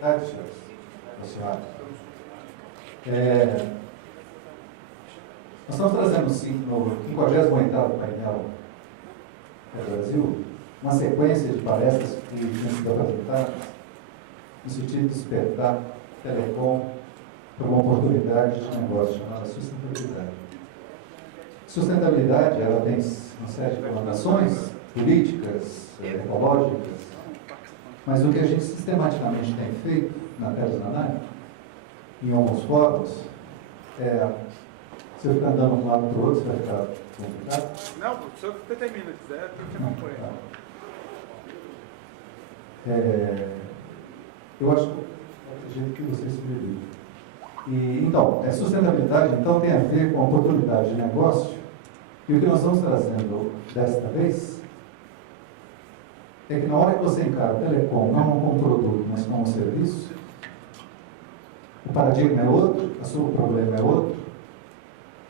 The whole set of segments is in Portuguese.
tarde, senhores. Senhora. Nós estamos trazendo no 58º painel do Brasil uma sequência de palestras que têm sido apresentadas no sentido de despertar telecom para uma oportunidade de negócio chamada sustentabilidade. Sustentabilidade, ela tem uma série de conotações políticas, ecológicas, mas o que a gente sistematicamente tem feito na Teles em alguns fóruns, se eu ficar andando de um lado para o outro, você vai ficar complicado? Não, se você termina, quiser, você não põe. Eu acho que é do jeito que você escreveu. Então, sustentabilidade então, tem a ver com a oportunidade de negócio, e o que nós estamos trazendo desta vez é que na hora que você encara o telecom não como um produto, mas como um serviço, o paradigma é outro, o problema é outro,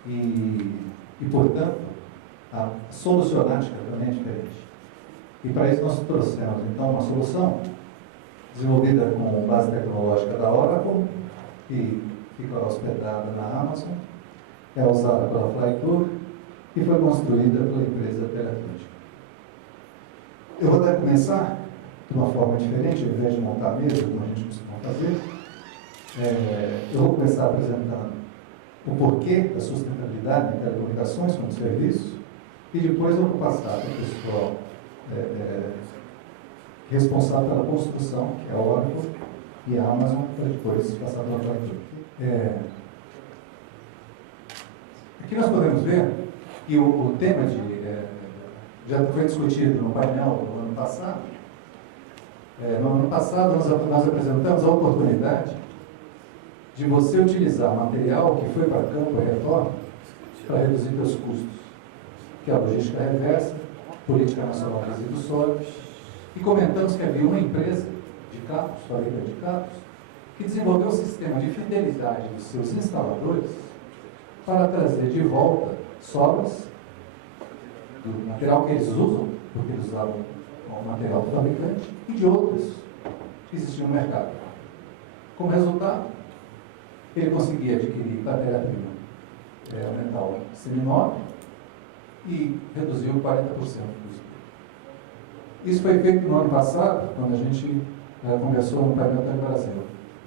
e portanto, a solucionática também é diferente. E para isso nós trouxemos, então, uma solução desenvolvida com base tecnológica da Oracle, que fica hospedada na Amazon, é usada pela Flytour e foi construída pela empresa Teleatlântica. Eu vou começar de uma forma diferente, ao invés de montar a mesa, como a gente costuma fazer. Eu vou começar apresentando o porquê da sustentabilidade em telecomunicações como serviço, e depois eu vou passar para o pessoal responsável pela construção, que é a Oracle e a Amazon, para depois passar pela Flytour. Aqui nós podemos ver que o tema já foi discutido no painel do ano passado. No ano passado, nós apresentamos a oportunidade de você utilizar material que foi para campo e retorno para reduzir seus custos, que é a logística reversa, política nacional de resíduos sólidos, e comentamos que havia uma empresa de cabos, fabricante de cabos, que desenvolveu um sistema de fidelidade dos seus instaladores para trazer de volta sobras do material que eles usam, porque eles usavam o material do fabricante, e de outros que existiam no mercado. Como resultado, ele conseguia adquirir matéria-prima metal seminobre e reduziu 40% do custo. Isso foi feito no ano passado, quando a gente conversou no painel do Brasil.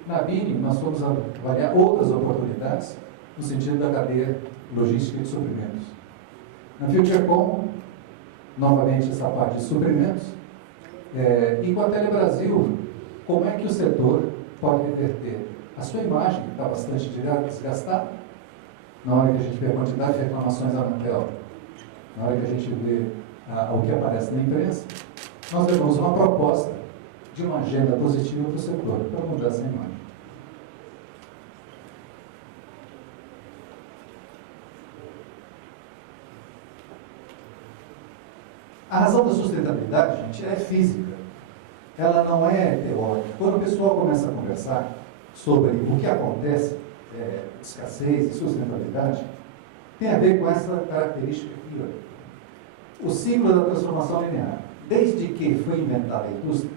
Na BINI, nós fomos avaliar outras oportunidades no sentido da cadeia logística de suprimentos. Na FutureCom, novamente essa parte de suprimentos, e com a Telebrasil, como é que o setor pode reverter a sua imagem, que está bastante desgastada, na hora que a gente vê a quantidade de reclamações da Anatel, na hora que a gente vê o que aparece na imprensa, nós levamos uma proposta de uma agenda positiva para o setor, para mudar essa imagem. A razão da sustentabilidade, gente, é física. Ela não é teórica. Quando o pessoal começa a conversar sobre o que acontece, escassez e sustentabilidade, tem a ver com essa característica aqui, ó. O ciclo da transformação linear. Desde que foi inventada a indústria,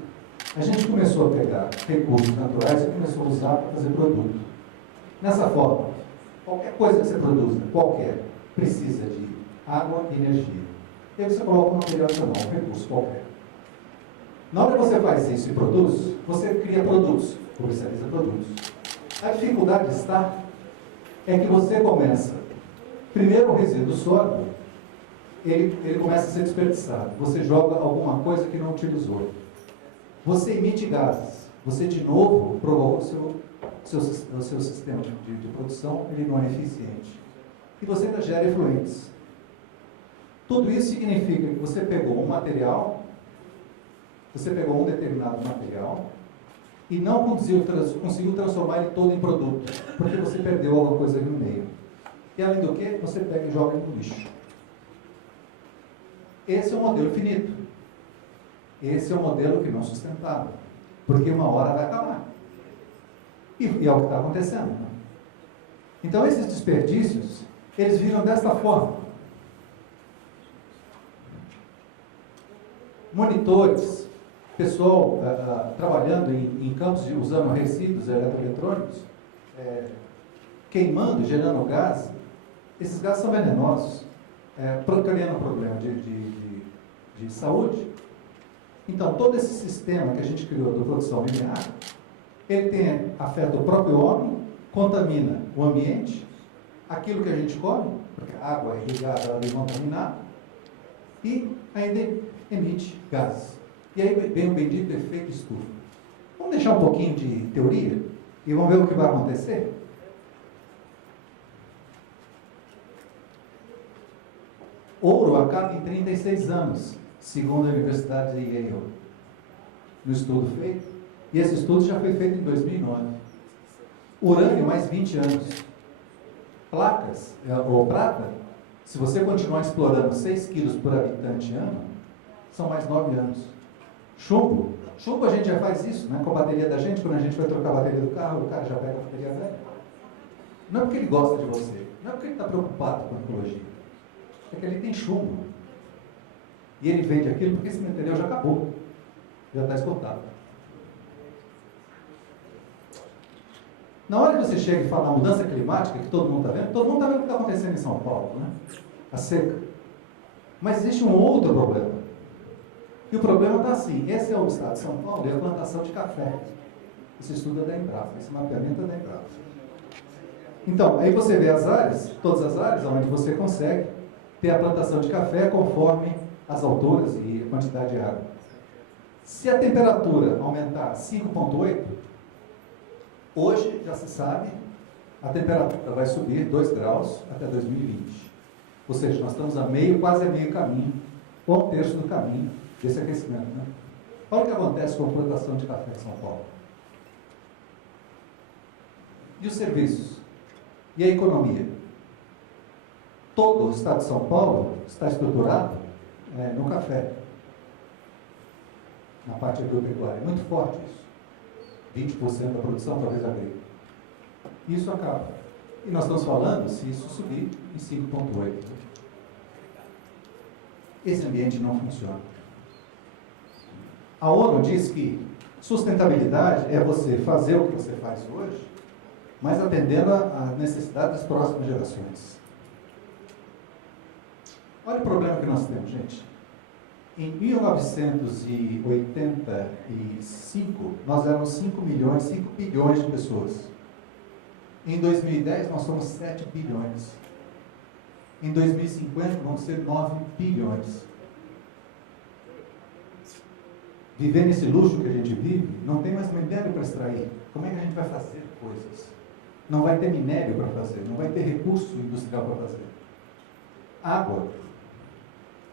a gente começou a pegar recursos naturais e começou a usar para fazer produto. Nessa forma, qualquer coisa que você produza, precisa de água e energia. E aí você coloca um material de um recurso qualquer. Na hora que você faz isso e produz, você cria produtos, comercializa produtos. A dificuldade está é que você começa, primeiro o resíduo sólido, ele começa a ser desperdiçado. Você joga alguma coisa que não utilizou. Você emite gases. Você, de novo, provoca o seu sistema de produção, ele não é eficiente. E você ainda gera efluentes. Tudo isso significa que você pegou um material, você pegou um determinado material e não conseguiu transformar ele todo em produto, porque você perdeu alguma coisa ali no meio. E além do que, você pega e joga no lixo. Esse é o modelo finito. Esse é o modelo que não é sustentável, porque uma hora vai acabar. E é o que está acontecendo. Então esses desperdícios, eles viram desta forma. Monitores, pessoal trabalhando em campos usando resíduos eletroeletrônicos, queimando, gerando gás. Esses gases são venenosos, criando problema de saúde. Então, todo esse sistema que a gente criou de produção linear, ele afeta o próprio homem, contamina o ambiente, aquilo que a gente come, porque a água é irrigada, ela vem contaminada, e ainda emite gases. E aí vem o bendito efeito estufa. Vamos deixar um pouquinho de teoria e vamos ver o que vai acontecer? Ouro acaba em 36 anos, segundo a Universidade de Yale, no estudo feito. E esse estudo já foi feito em 2009. Urânio, mais 20 anos. Placas, ou prata, se você continuar explorando 6 quilos por habitante ano, são mais 9 anos. Chumbo a gente já faz isso, né? Com a bateria da gente, quando a gente vai trocar a bateria do carro, o cara já pega a bateria velha. Não é porque ele gosta de você, não é porque ele está preocupado com a ecologia, é que ele tem chumbo. E ele vende aquilo porque esse material já acabou, já está esgotado. Na hora que você chega e fala da mudança climática, que todo mundo está vendo o que está acontecendo em São Paulo, né? A seca. Mas existe um outro problema. E o problema está assim, esse é o estado de São Paulo e a plantação de café. Esse estudo é da Embrapa, esse mapeamento é da Embrapa. Então, aí você vê as áreas, todas as áreas onde você consegue ter a plantação de café conforme as alturas e a quantidade de água. Se a temperatura aumentar 5,8, hoje, já se sabe, a temperatura vai subir 2 graus até 2020. Ou seja, nós estamos quase a meio caminho, ou 1/3 do caminho desse aquecimento. Né? Olha o que acontece com a plantação de café em São Paulo. E os serviços? E a economia? Todo o estado de São Paulo está estruturado no café. Na parte agropecuária. É muito forte isso. 20% da produção talvez agrícola. Isso acaba. E nós estamos falando se isso subir em 5,8. Esse ambiente não funciona. A ONU diz que sustentabilidade é você fazer o que você faz hoje, mas atendendo à necessidade das próximas gerações. Olha o problema que nós temos, gente. Em 1985, nós éramos 5 bilhões de pessoas. Em 2010, nós somos 7 bilhões. Em 2050, vão ser 9 bilhões. Viver nesse luxo que a gente vive, não tem mais minério para extrair. Como é que a gente vai fazer coisas? Não vai ter minério para fazer, não vai ter recurso industrial para fazer. Água.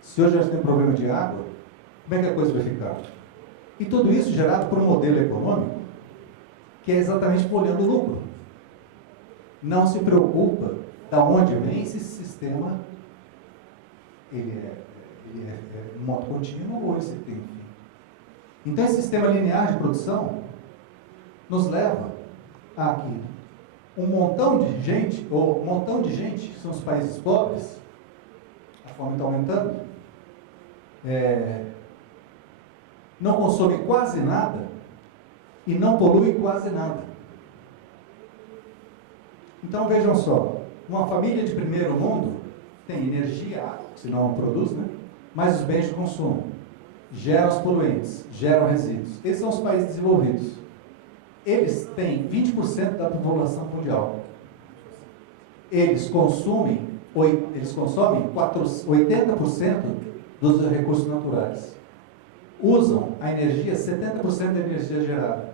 Se hoje a gente tem problema de água, como é que a coisa vai ficar? E tudo isso gerado por um modelo econômico que é exatamente olhando o lucro. Não se preocupa de onde vem esse sistema, ele é modo contínuo ou esse tem fim. Então esse sistema linear de produção nos leva a que um montão de gente, são os países pobres, a fome está aumentando, não consome quase nada e não polui quase nada. Então vejam só, uma família de primeiro mundo tem energia, água, senão não produz, né? Mas os bens de consumo geram os poluentes, geram resíduos. Esses são os países desenvolvidos. Eles têm 20% da população mundial. Eles consomem 80% dos recursos naturais. Usam a energia, 70% da energia gerada.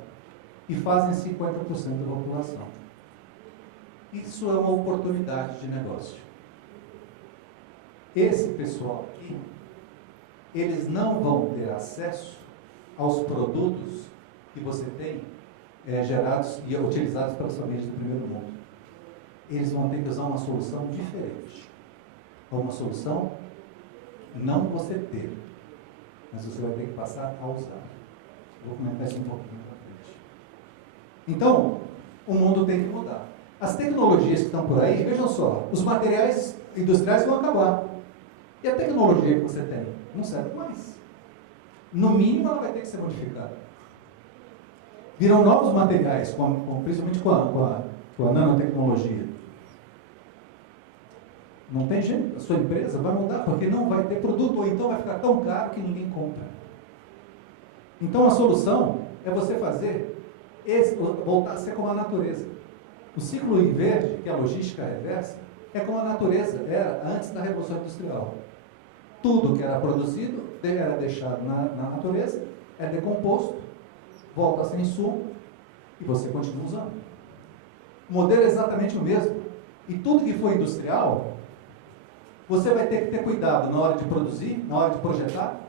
E fazem 50% da população. Isso é uma oportunidade de negócio. Esse pessoal aqui, eles não vão ter acesso aos produtos que você tem gerados e utilizados pelas famílias do primeiro mundo. Eles vão ter que usar uma solução diferente. Ou uma solução não você ter, mas você vai ter que passar a usar. Vou comentar isso um pouquinho para frente. Então, o mundo tem que mudar. As tecnologias que estão por aí, vejam só, os materiais industriais vão acabar. E a tecnologia que você tem não serve mais. no mínimo ela vai ter que ser modificada. Virão novos materiais, principalmente com a nanotecnologia. Não tem jeito, a sua empresa vai mudar, porque não vai ter produto, ou então vai ficar tão caro que ninguém compra. Então a solução é você fazer, voltar a ser como a natureza. O ciclo em verde, que é a logística reversa, é como a natureza era antes da Revolução Industrial. Tudo que era produzido era deixado na natureza, é decomposto, volta a ser insumo e você continua usando. O modelo é exatamente o mesmo. E tudo que for industrial, você vai ter que ter cuidado na hora de produzir, na hora de projetar,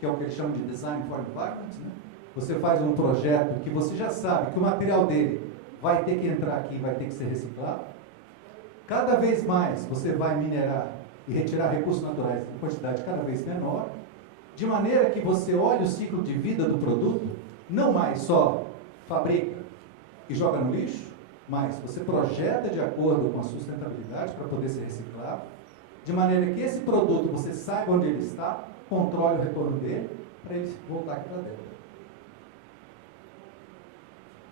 que é o que eles chamam de design for environment, né? Você faz um projeto que você já sabe que o material dele vai ter que entrar aqui, vai ter que ser reciclado. Cada vez mais você vai minerar e retirar recursos naturais em quantidade cada vez menor, de maneira que você olhe o ciclo de vida do produto, não mais só fabrica e joga no lixo, mas você projeta de acordo com a sustentabilidade para poder ser reciclado, de maneira que esse produto você saiba onde ele está, controle o retorno dele, para ele voltar aqui para dentro.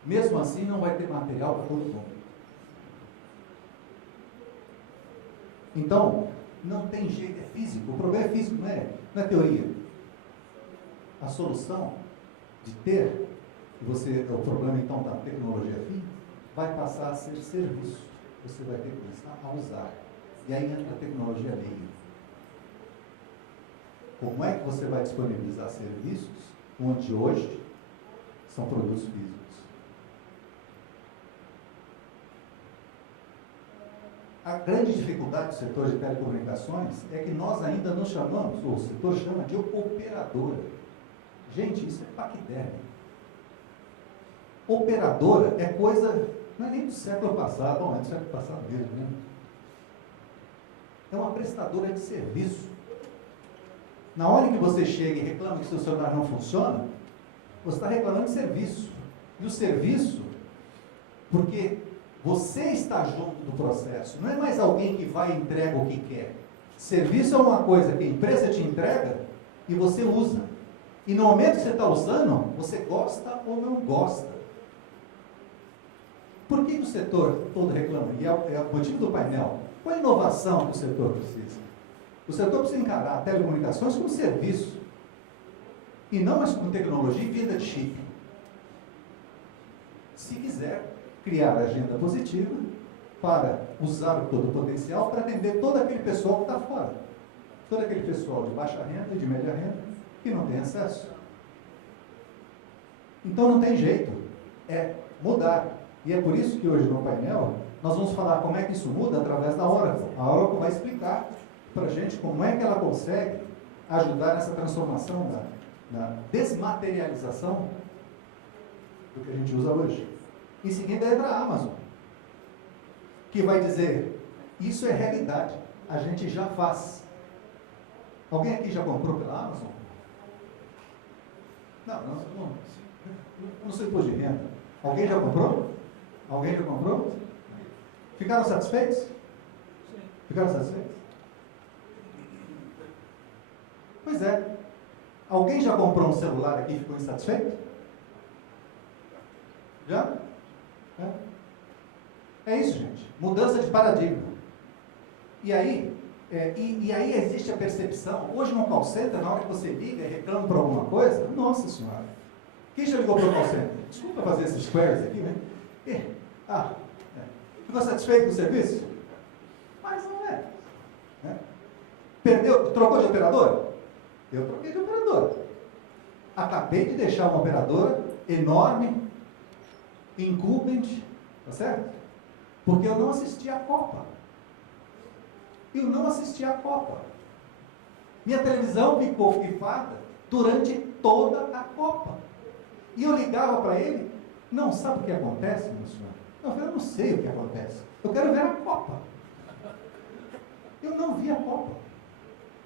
Mesmo assim, não vai ter material para todo mundo. Então, não tem jeito, é físico. O problema é físico, não é teoria. A solução de ter, o problema então da tecnologia fim, vai passar a ser serviço. Você vai ter que começar a usar. E aí entra a tecnologia meio. Como é que você vai disponibilizar serviços onde hoje são produtos físicos? A grande dificuldade do setor de telecomunicações é que nós ainda não chamamos, ou o setor chama de operadora. Gente, isso é paquiderme. Operadora é coisa, não é nem do século passado, não é do século passado mesmo, né? É uma prestadora de serviço. Na hora que você chega e reclama que seu celular não funciona, você está reclamando de serviço. E o serviço, porque você está junto do processo, não é mais alguém que vai e entrega o que quer. Serviço é uma coisa que a empresa te entrega e você usa. E no momento que você está usando, você gosta ou não gosta. Por que o setor todo reclama? E é o motivo do painel. Qual a inovação que o setor precisa? O setor precisa encarar telecomunicações como serviço. E não mais como tecnologia e venda de chip. Se quiser criar agenda positiva para usar todo o potencial para atender todo aquele pessoal que está fora. Todo aquele pessoal de baixa renda e de média renda que não tem acesso. Então não tem jeito. É mudar. E é por isso que hoje no painel nós vamos falar como é que isso muda através da Oracle. A Oracle vai explicar para a gente como é que ela consegue ajudar nessa transformação da desmaterialização do que a gente usa hoje. Em seguida entra a Amazon, que vai dizer, isso é realidade, a gente já faz. Alguém aqui já comprou pela Amazon? Não sei imposto de renda. Alguém já comprou? Alguém já comprou? Ficaram satisfeitos? Sim. Ficaram satisfeitos? Pois é. Alguém já comprou um celular aqui e ficou insatisfeito? Já? É isso, gente. Mudança de paradigma. E aí, aí existe a percepção, hoje no call center, na hora que você liga e reclama por alguma coisa, nossa senhora, quem já ligou para o call center? Desculpa fazer esses squares aqui, né? Ficou satisfeito com o serviço? Mas não é. Trocou de operador? Eu troquei de operador. Acabei de deixar uma operadora enorme, incumbent, tá certo? Porque eu não assisti a Copa. Eu não assisti a Copa. Minha televisão ficou pifada durante toda a Copa. E eu ligava para ele, não sabe o que acontece, meu senhor? Eu não sei o que acontece. Eu quero ver a Copa. Eu não vi a Copa.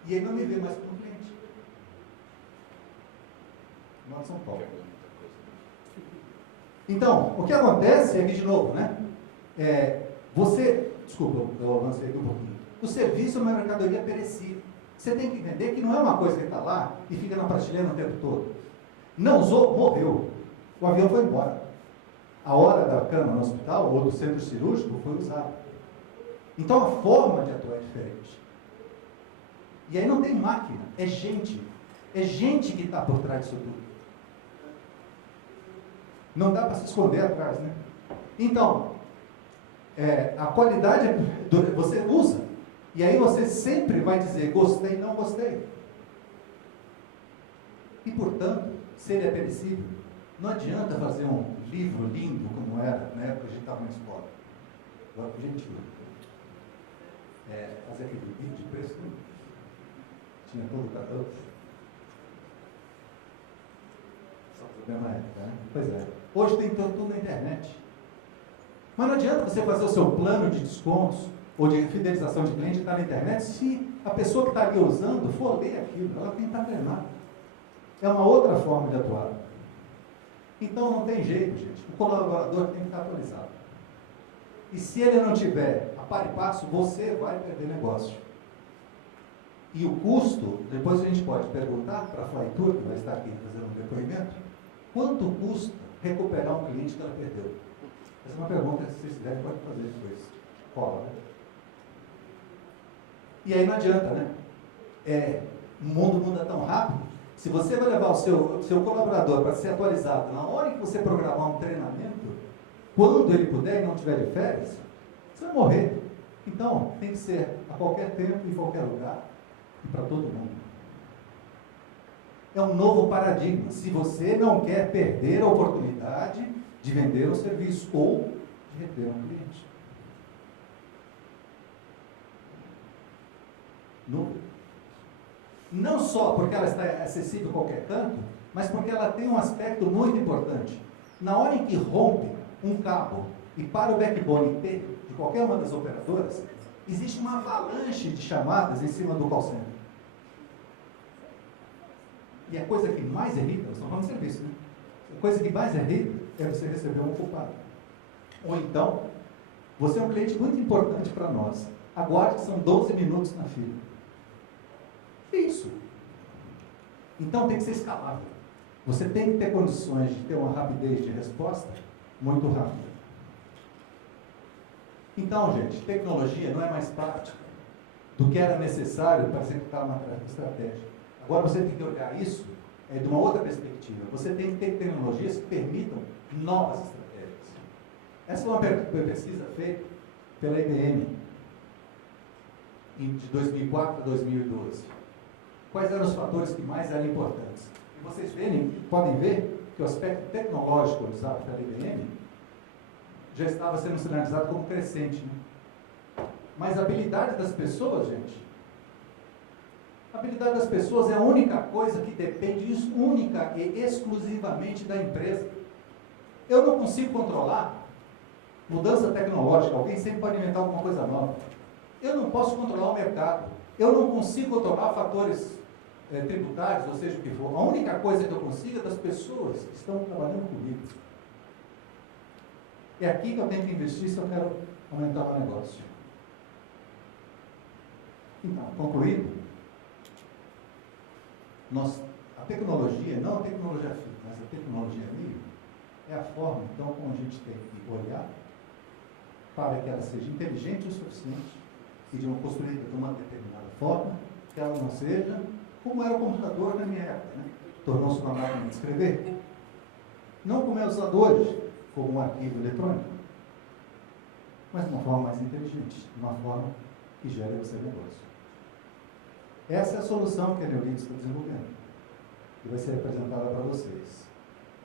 E ele não me vê mais como cliente. Lá de São Paulo. Então, o que acontece aqui de novo, né? Desculpa, eu avancei aqui um pouquinho. O serviço é uma mercadoria perecível. Você tem que entender que não é uma coisa que está lá e fica na prateleira o tempo todo. Não usou, morreu. O avião foi embora. A hora da cama no hospital ou do centro cirúrgico foi usada. Então a forma de atuar é diferente. E aí não tem máquina, é gente. É gente que está por trás disso tudo. Não dá para se esconder atrás, né? Então, a qualidade você usa. E aí você sempre vai dizer gostei, não gostei. E portanto, se ele é perecível, não adianta fazer um livro lindo como era na época que a gente estava na escola. Agora, por gentil. Fazer aquele vídeo de preço, tinha todo o catálogo. Só da mesma época, né? Pois é. Hoje tem tudo na internet. Mas não adianta você fazer o seu plano de descontos ou de fidelização de cliente que está na internet se a pessoa que está ali usando for ler aquilo. Ela tem que estar treinada. É uma outra forma de atuar. Então não tem jeito, gente. O colaborador tem que estar atualizado. E se ele não tiver a par e passo, você vai perder negócio. E o custo, depois a gente pode perguntar para a Flytour, que vai estar aqui fazendo um depoimento, quanto custa recuperar um cliente que ela perdeu? Essa é uma pergunta que se vocês quiserem pode fazer depois. Cola, né? E aí não adianta, né? O mundo muda tão rápido. Se você vai levar o seu colaborador para ser atualizado na hora que você programar um treinamento, quando ele puder e não tiver de férias, você vai morrer. Então, tem que ser a qualquer tempo, em qualquer lugar e para todo mundo. É um novo paradigma. Se você não quer perder a oportunidade de vender um serviço ou de reter um cliente. Não só porque ela está acessível a qualquer canto, mas porque ela tem um aspecto muito importante. Na hora em que rompe um cabo e para o backbone T de qualquer uma das operadoras, existe uma avalanche de chamadas em cima do call center. E a coisa que mais irrita, nós estamos falando de serviço, né? A coisa que mais irrita é você receber um culpado. Ou então, você é um cliente muito importante para nós. Aguarde que são 12 minutos na fila. Isso. Então tem que ser escalável. Você tem que ter condições de ter uma rapidez de resposta muito rápida. Então, gente, tecnologia não é mais prática do que era necessário para executar uma estratégia. Agora você tem que olhar isso de uma outra perspectiva. Você tem que ter tecnologias que permitam novas estratégias. Essa é uma pesquisa feita pela IBM de 2004 a 2012. Quais eram os fatores que mais eram importantes? E vocês podem ver que o aspecto tecnológico usado pela IBM já estava sendo sinalizado como crescente. Né? Mas a habilidade das pessoas, gente, a habilidade das pessoas é a única coisa que depende única e exclusivamente da empresa. Eu não consigo controlar mudança tecnológica, alguém sempre pode inventar alguma coisa nova. Eu não posso controlar o mercado. Eu não consigo controlar fatores tributários, ou seja, o que for. A única coisa que eu consigo é das pessoas que estão trabalhando comigo. É aqui que eu tenho que investir se eu quero aumentar o meu negócio. Então, concluído, a tecnologia, não a tecnologia física, mas a tecnologia livre, é a forma, então, como a gente tem que olhar para que ela seja inteligente o suficiente e construída de uma determinada forma, que ela não seja como era o computador na minha época, né? Tornou-se uma máquina de escrever. Não como é usado hoje, como um arquivo eletrônico, mas de uma forma mais inteligente, de uma forma que gere o seu negócio. Essa é a solução que a Neolito está desenvolvendo e vai ser apresentada para vocês.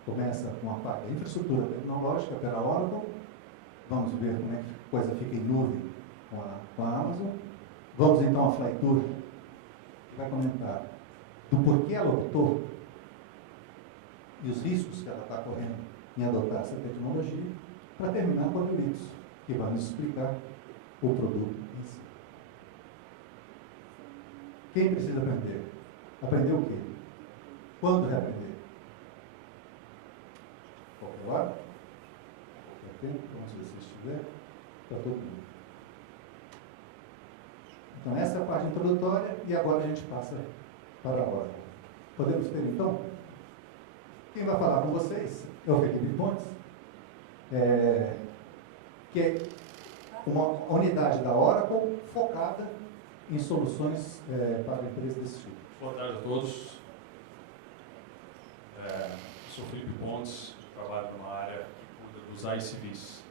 Começa com a parte da infraestrutura tecnológica pela Oracle. Vamos ver como é que a coisa fica em nuvem com a Amazon. Vamos então à Flytour, que vai comentar do porquê ela optou e os riscos que ela está correndo em adotar essa tecnologia, para terminar com a Neolito, que vai nos explicar o produto em si. Quem precisa aprender? Aprender o quê? Quando reaprender? Qualquer hora? Qualquer tempo? Onde você estiver? Para todo mundo. Então, essa é a parte introdutória e agora a gente passa para a ordem. Podemos ter, então? Quem vai falar com vocês é o Felipe Pontes, que é uma unidade da Oracle focada em soluções para empresas desse tipo. Boa tarde a todos. Sou Felipe Pontes, trabalho numa área que cuida dos ICVs.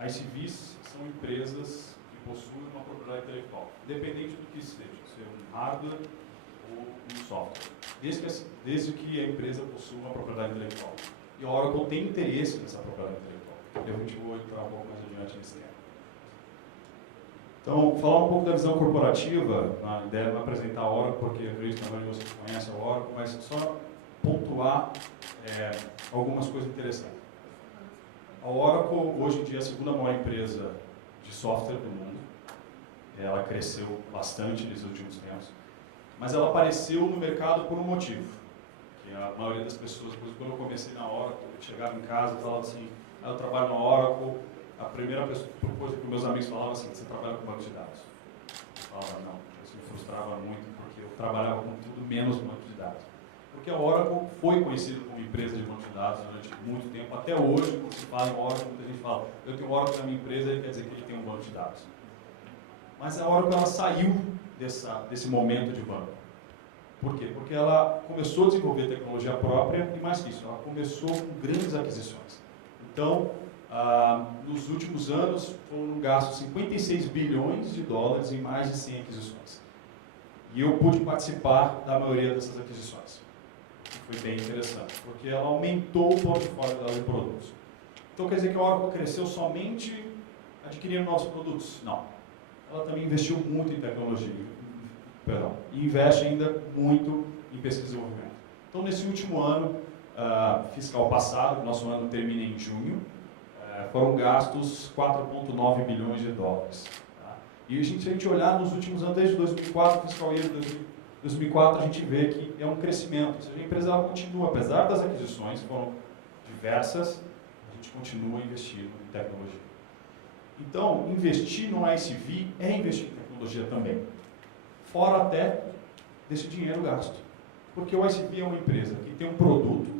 ICVs são empresas que possuem uma propriedade intelectual, independente do que seja, se é um hardware ou um software, desde que a empresa possua uma propriedade intelectual. E a Oracle tem interesse nessa propriedade intelectual. Eu a gente vai entrar um pouco mais adiante nesse tema. Então, falar um pouco da visão corporativa, a ideia não é apresentar a Oracle, porque eu acredito que a maioria de vocês conhece a Oracle, mas só pontuar algumas coisas interessantes. A Oracle, hoje em dia, é a segunda maior empresa de software do mundo. Ela cresceu bastante nesses últimos tempos, mas ela apareceu no mercado por um motivo. Que a maioria das pessoas, por exemplo, quando eu comecei na Oracle, eu chegava em casa e falava assim, eu trabalho na Oracle, a primeira coisa que meus amigos falavam assim, você trabalha com banco de dados? Eu falava, não, isso me frustrava muito, porque eu trabalhava com tudo menos banco de dados. Porque a Oracle foi conhecida como empresa de banco de dados durante muito tempo, até hoje, quando se fala em Oracle, muita gente fala, eu tenho Oracle na minha empresa, ele quer dizer que ele tem um banco de dados. Mas a Oracle ela saiu desse momento de banco. Por quê? Porque ela começou a desenvolver tecnologia própria e mais que isso, ela começou com grandes aquisições. Então, nos últimos anos foram gastos 56 bilhões de dólares em mais de 100 aquisições. E eu pude participar da maioria dessas aquisições. Foi bem interessante, porque ela aumentou o portfólio dela de produtos. Então quer dizer que a Oracle cresceu somente adquirindo novos produtos? Não. Ela também investiu muito em tecnologia, e investe ainda muito em pesquisa e desenvolvimento. Então nesse último ano fiscal passado, nosso ano termina em junho, foram gastos 4,9 bilhões de dólares. Tá? E se a gente olhar nos últimos anos, desde 2004, fiscal year 2004, a gente vê que é um crescimento. Ou seja, a empresa ela continua, apesar das aquisições, foram diversas, a gente continua investindo em tecnologia. Então, investir no ICV é investir em tecnologia também. Fora até desse dinheiro gasto. Porque o ICV é uma empresa que tem um produto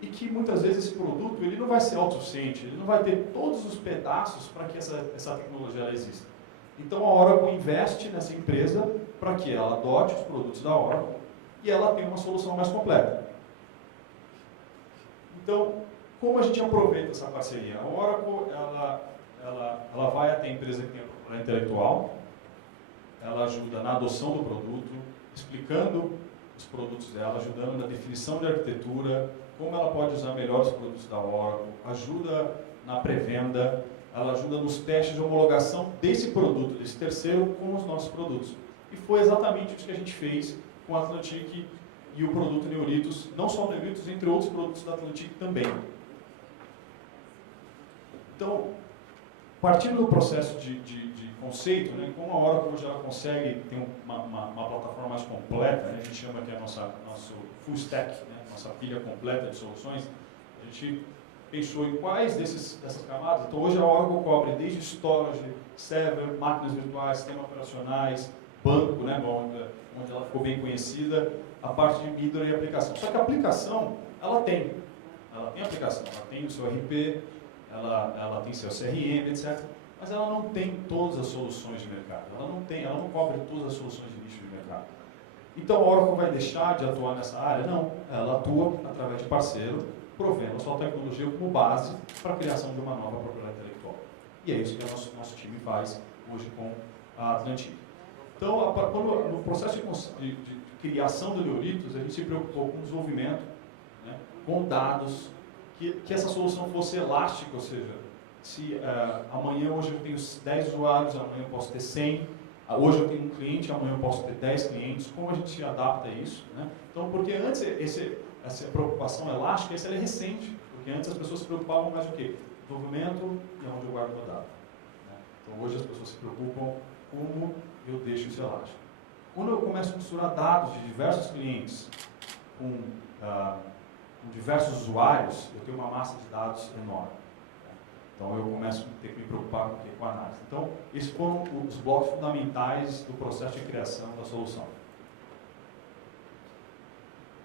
e que muitas vezes esse produto ele não vai ser autossuficiente, ele não vai ter todos os pedaços para que essa tecnologia ela exista. Então a Oracle investe nessa empresa para que ela adote os produtos da Oracle e ela tenha uma solução mais completa. Então, como a gente aproveita essa parceria? A Oracle ela vai até a empresa que tem a propriedade intelectual, ela ajuda na adoção do produto, explicando os produtos dela, ajudando na definição de arquitetura, como ela pode usar melhor os produtos da Oracle, ajuda na pré-venda, ela ajuda nos testes de homologação desse produto, desse terceiro, com os nossos produtos. E foi exatamente isso que a gente fez com a Atlantic e o produto Neuritos, não só o Neuritos, entre outros produtos da Atlantic também. Então, partindo do processo de conceito, né, como a Oracle hoje ela consegue ter uma plataforma mais completa, né, a gente chama aqui nosso full stack, né, nossa pilha completa de soluções, a gente pensou em quais dessas camadas. Então hoje a Oracle cobre desde storage, server, máquinas virtuais, sistemas operacionais, banco, né, onde ela ficou bem conhecida, a parte de middleware e aplicação. Só que a aplicação, ela tem aplicação, ela tem o seu RP, ela tem seu CRM, etc. Mas ela não tem todas as soluções de mercado, ela não cobre todas as soluções de nicho de mercado. Então a Oracle vai deixar de atuar nessa área? Não, ela atua através de parceiro, provendo a sua tecnologia como base para a criação de uma nova propriedade intelectual. E é isso que o nosso time faz hoje com a Atlantic. Então, no processo de criação do Neuritos, a gente se preocupou com o desenvolvimento, né, com dados, que essa solução fosse elástica, ou seja, se hoje eu tenho 10 usuários, amanhã eu posso ter 100, hoje eu tenho um cliente, amanhã eu posso ter 10 clientes, como a gente se adapta a isso? Né? Então, porque antes essa preocupação elástica, ela é recente, porque antes as pessoas se preocupavam mais o quê? Desenvolvimento e onde eu guardo o dado. Né? Então, hoje as pessoas se preocupam como eu deixo isso elástico. Quando eu começo a misturar dados de diversos clientes com diversos usuários, eu tenho uma massa de dados enorme. Então eu começo a ter que me preocupar com a análise. Então, esses foram os blocos fundamentais do processo de criação da solução.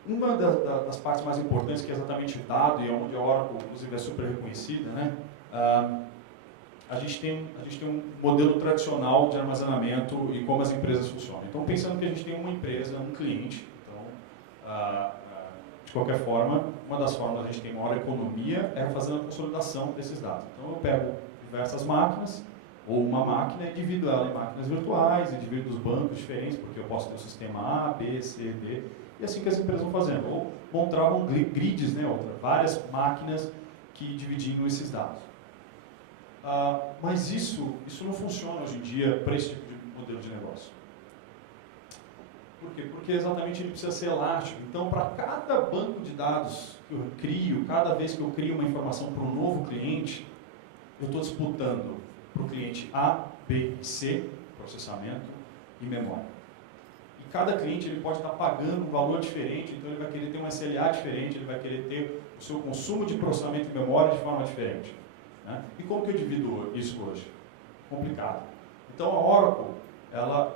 Uma das partes mais importantes, que é exatamente o dado, e onde a Oracle, inclusive, é super reconhecida, né? A gente tem um modelo tradicional de armazenamento e como as empresas funcionam. Então, pensando que a gente tem uma empresa, um cliente, então, de qualquer forma, uma das formas da gente ter maior economia é fazendo a consolidação desses dados. Então, eu pego diversas máquinas, ou uma máquina, e divido ela em máquinas virtuais, e divido os bancos diferentes, porque eu posso ter o sistema A, B, C, D, e assim que as empresas vão fazendo. Ou montavam grids, né, várias máquinas que dividiam esses dados. Mas isso não funciona hoje em dia para esse tipo de modelo de negócio. Por quê? Porque exatamente ele precisa ser elástico. Então, para cada banco de dados que eu crio, cada vez que eu crio uma informação para um novo cliente, eu estou disputando para o cliente A, B e C, processamento e memória. E cada cliente ele pode estar pagando um valor diferente, então ele vai querer ter uma SLA diferente, ele vai querer ter o seu consumo de processamento e memória de forma diferente. Né? E como que eu divido isso hoje? Complicado. Então a Oracle, ela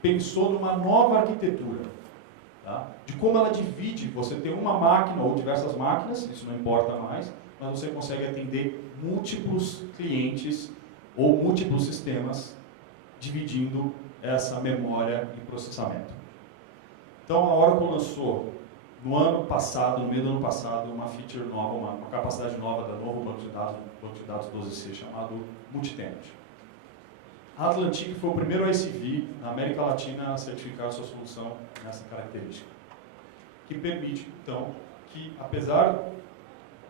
pensou numa nova arquitetura, tá? De como ela divide, você tem uma máquina ou diversas máquinas, isso não importa mais, mas você consegue atender múltiplos clientes ou múltiplos sistemas, dividindo essa memória e processamento. Então a Oracle lançou no ano passado, no meio do ano passado, uma feature nova, uma capacidade nova da novo banco de dados 12C chamado Multitenant. A Atlantic foi o primeiro ICV na América Latina a certificar sua solução nessa característica, que permite, então, que apesar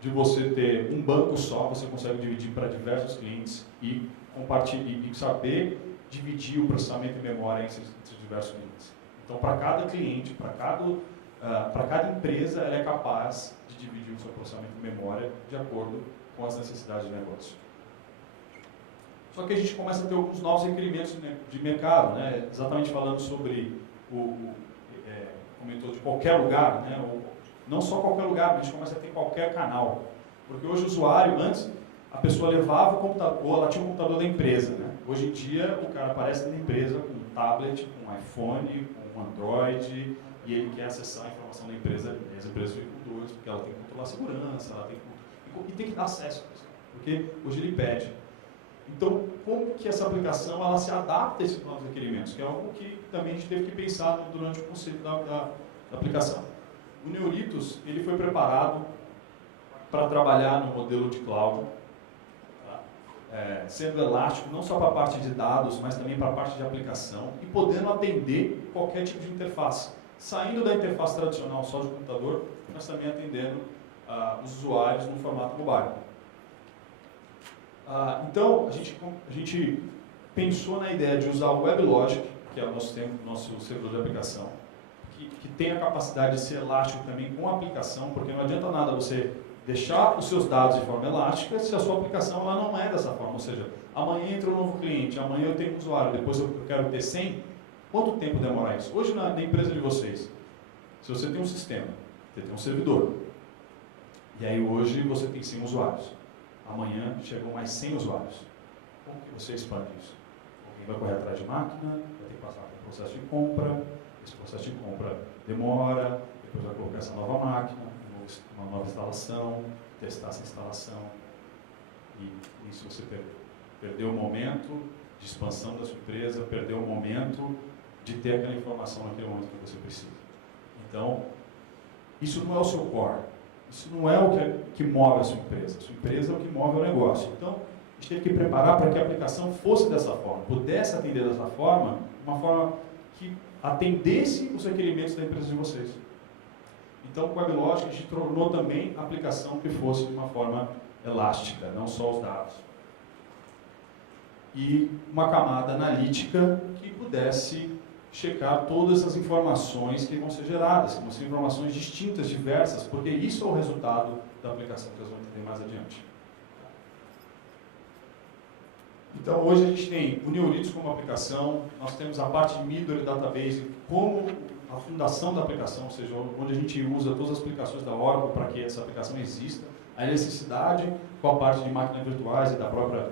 de você ter um banco só, você consegue dividir para diversos clientes e saber dividir o processamento e memória entre diversos clientes. Então, para cada cliente, para cada empresa, ela é capaz de dividir o seu processamento e memória de acordo com as necessidades do negócio. Só que a gente começa a ter alguns novos requerimentos de mercado, né? Exatamente falando sobre comentou de qualquer lugar, né? Ou, não só qualquer lugar, mas a gente começa a ter qualquer canal. Porque hoje o usuário, antes, a pessoa levava o computador, ela tinha o computador da empresa, né? Hoje em dia, o cara aparece na empresa com um tablet, com um iPhone, com um Android, e ele quer acessar a informação da empresa, e as empresas ficam com dúvidas, porque ela tem que controlar a segurança, ela tem que dar acesso, porque hoje ele pede. Então, como que essa aplicação ela se adapta a esses novos requerimentos? Que é algo que também a gente teve que pensar durante o conceito da aplicação. O Neuritos ele foi preparado para trabalhar no modelo de cloud, tá? Sendo elástico não só para a parte de dados, mas também para a parte de aplicação e podendo atender qualquer tipo de interface. Saindo da interface tradicional só de computador, mas também atendendo os usuários no formato mobile. Então, a gente pensou na ideia de usar o WebLogic, que é o nosso servidor de aplicação, que tem a capacidade de ser elástico também com a aplicação, porque não adianta nada você deixar os seus dados de forma elástica se a sua aplicação ela não é dessa forma. Ou seja, amanhã entra um novo cliente, amanhã eu tenho um usuário, depois eu quero ter 100, quanto tempo demora isso? Hoje na empresa de vocês, se você tem um sistema, você tem um servidor, e aí hoje você tem 100 usuários. Amanhã chegam mais 100 usuários. Como que você expande isso? Alguém vai correr atrás de máquina, vai ter que passar por um processo de compra, esse processo de compra demora, depois vai colocar essa nova máquina, uma nova instalação, testar essa instalação. E isso você perdeu o momento de expansão da sua empresa, perdeu o momento de ter aquela informação naquele momento que você precisa. Então, isso não é o seu core. Isso não é o que move a sua empresa. A sua empresa é o que move o negócio. Então, a gente teve que preparar para que a aplicação fosse dessa forma, pudesse atender dessa forma, uma forma que atendesse os requerimentos da empresa de vocês. Então, com a WebLogic, a gente tornou também a aplicação que fosse de uma forma elástica, não só os dados. E uma camada analítica que pudesse checar todas as informações que vão ser geradas, que vão ser informações distintas, diversas, porque isso é o resultado da aplicação que nós vamos entender mais adiante. Então, hoje a gente tem o Neuritos como aplicação, nós temos a parte de middleware database como a fundação da aplicação, ou seja, onde a gente usa todas as aplicações da Oracle para que essa aplicação exista. a necessidade com a parte de máquinas virtuais e da própria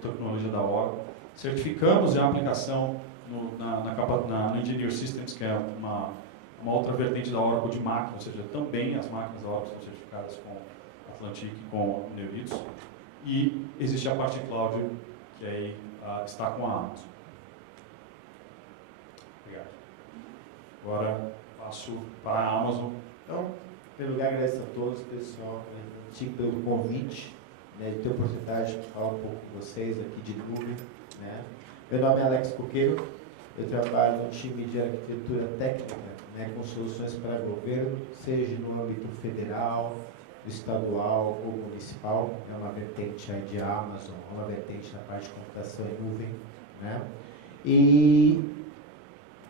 tecnologia da Oracle. Certificamos a aplicação no Engineer Systems, que é uma outra vertente da Oracle de máquina, ou seja, também as máquinas da Oracle são certificadas com Atlantic e com Neuritos. E existe a parte cloud, que aí está com a Amazon. Obrigado. Agora passo para a Amazon. Então, em primeiro lugar, agradeço a todos, pessoal, pelo convite, né, de ter a oportunidade de falar um pouco com vocês aqui de nuvem. Né. Meu nome é Alex Coqueiro, eu trabalho no time de arquitetura técnica, né, com soluções para governo, seja no âmbito federal, estadual ou municipal. É uma vertente aí de Amazon, uma vertente na parte de computação em nuvem. Né. E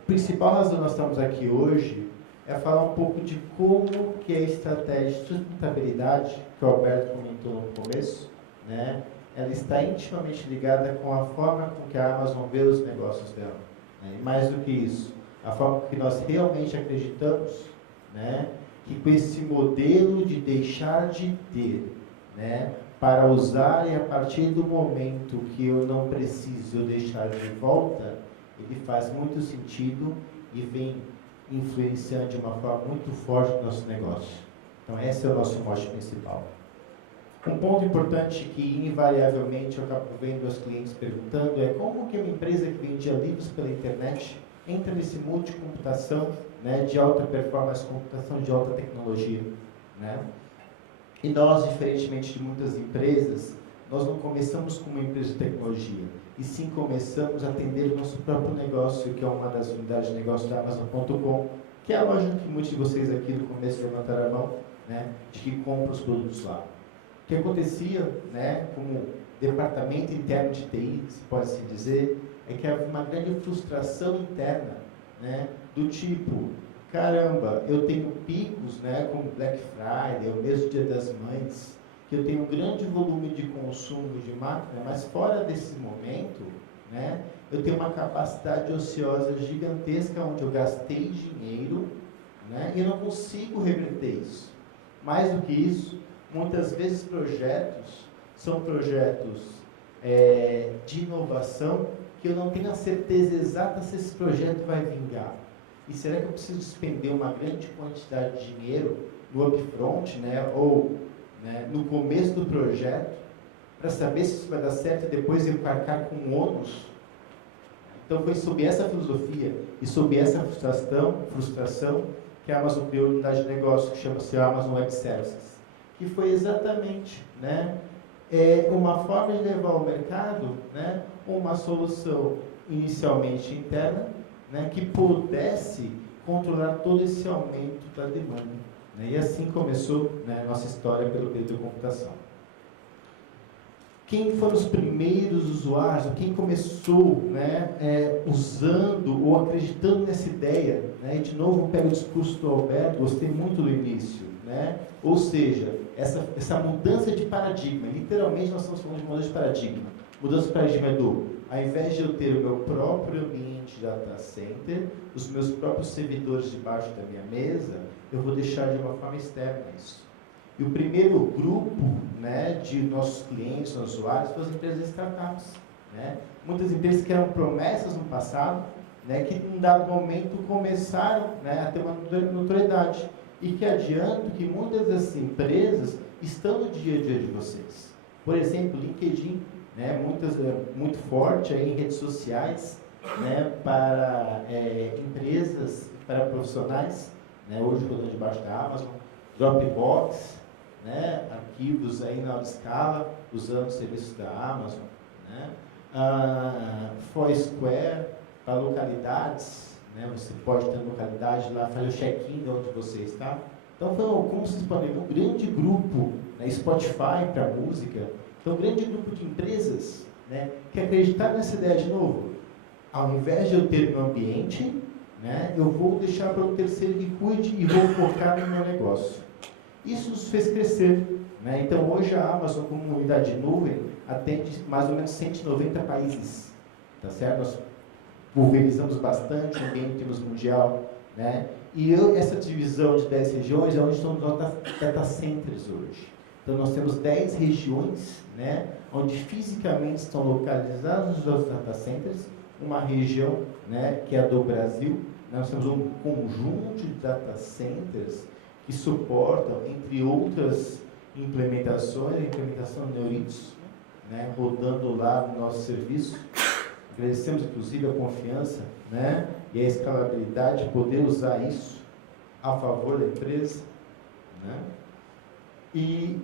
a principal razão que nós estamos aqui hoje é falar um pouco de como que a estratégia de sustentabilidade, que o Alberto comentou no começo, né, ela está intimamente ligada com a forma com que a Amazon vê os negócios dela. Né, e mais do que isso, a forma que nós realmente acreditamos, né, que com esse modelo de deixar de ter, né, para usar e a partir do momento que eu não preciso eu deixar de volta, ele faz muito sentido e vem influenciando de uma forma muito forte o nosso negócio. Então, esse é o nosso mote principal. Um ponto importante que, invariavelmente, eu acabo vendo os clientes perguntando é como que uma empresa que vendia livros pela internet entra nesse mundo de computação, né, de alta performance, computação de alta tecnologia. Né? E nós, diferentemente de muitas empresas, nós não começamos como uma empresa de tecnologia, e sim começamos a atender o nosso próprio negócio, que é uma das unidades de negócio da Amazon.com, que é a loja que muitos de vocês aqui no começo levantaram a mão, né, de que compram os produtos lá. O que acontecia, né, como departamento interno de TI, se pode se dizer, é que havia uma grande frustração interna, né, do tipo, caramba, eu tenho picos, né, como Black Friday, o mesmo Dia das Mães, que eu tenho um grande volume de consumo de máquina, mas fora desse momento, né, eu tenho uma capacidade ociosa gigantesca, onde eu gastei dinheiro, né, e não consigo reverter isso. Mais do que isso, muitas vezes projetos são projetos de inovação que eu não tenho a certeza exata se esse projeto vai vingar. E será que eu preciso despender uma grande quantidade de dinheiro no upfront, né, ou no começo do projeto, para saber se isso vai dar certo e depois eu carcar com um ônus? Então foi sob essa filosofia e sob essa frustração que a Amazon criou uma unidade de negócio que chama-se Amazon Web Services, que foi exatamente, né, uma forma de levar ao mercado, né, uma solução inicialmente interna, né, que pudesse controlar todo esse aumento da demanda. E assim começou, né, a nossa história pelo período de computação. Quem foram os primeiros usuários, quem começou, né, usando ou acreditando nessa ideia? Né? E de novo, pego o discurso do Alberto, gostei muito do início. Né? Ou seja, essa mudança de paradigma, literalmente nós estamos falando de mudança de paradigma. Mudança de paradigma é ao invés de eu ter o meu próprio ambiente de data center, os meus próprios servidores debaixo da minha mesa, eu vou deixar de uma forma externa isso. E o primeiro grupo, né, de nossos clientes, nossos usuários, foram as empresas de startups. Né? Muitas empresas que eram promessas no passado, né, que em um dado momento começaram, né, a ter uma notoriedade. E que adianto que muitas dessas empresas estão no dia a dia de vocês. Por exemplo, LinkedIn, né, muito forte aí em redes sociais, né, para empresas, para profissionais, né, hoje rodando debaixo da Amazon, Dropbox, né, arquivos aí na escala, usando os serviços da Amazon, né, Foursquare para localidades, né, você pode ter localidade lá, fazer o check-in de onde você está. Então, como vocês podem ver, um grande grupo, né, Spotify para música, então um grande grupo de empresas, né, que acreditaram nessa ideia de novo. Ao invés de eu ter meu ambiente, né, eu vou deixar para um terceiro que cuide e vou focar no meu negócio. Isso nos fez crescer. Né? Então, hoje a Amazon, como unidade de nuvem, atende mais ou menos 190 países. Tá certo? Nós pulverizamos bastante o ambiente em termos mundial. Né? E essa divisão de 10 regiões é onde estão os data centers hoje. Então, nós temos 10 regiões, né, onde fisicamente estão localizados os nossos data centers. Uma região, né, que é a do Brasil. Nós temos um conjunto de data centers que suportam, entre outras implementações, a implementação de Neuritos, né, rodando lá no nosso serviço. Agradecemos, inclusive, a confiança, né, e a escalabilidade de poder usar isso a favor da empresa, né? E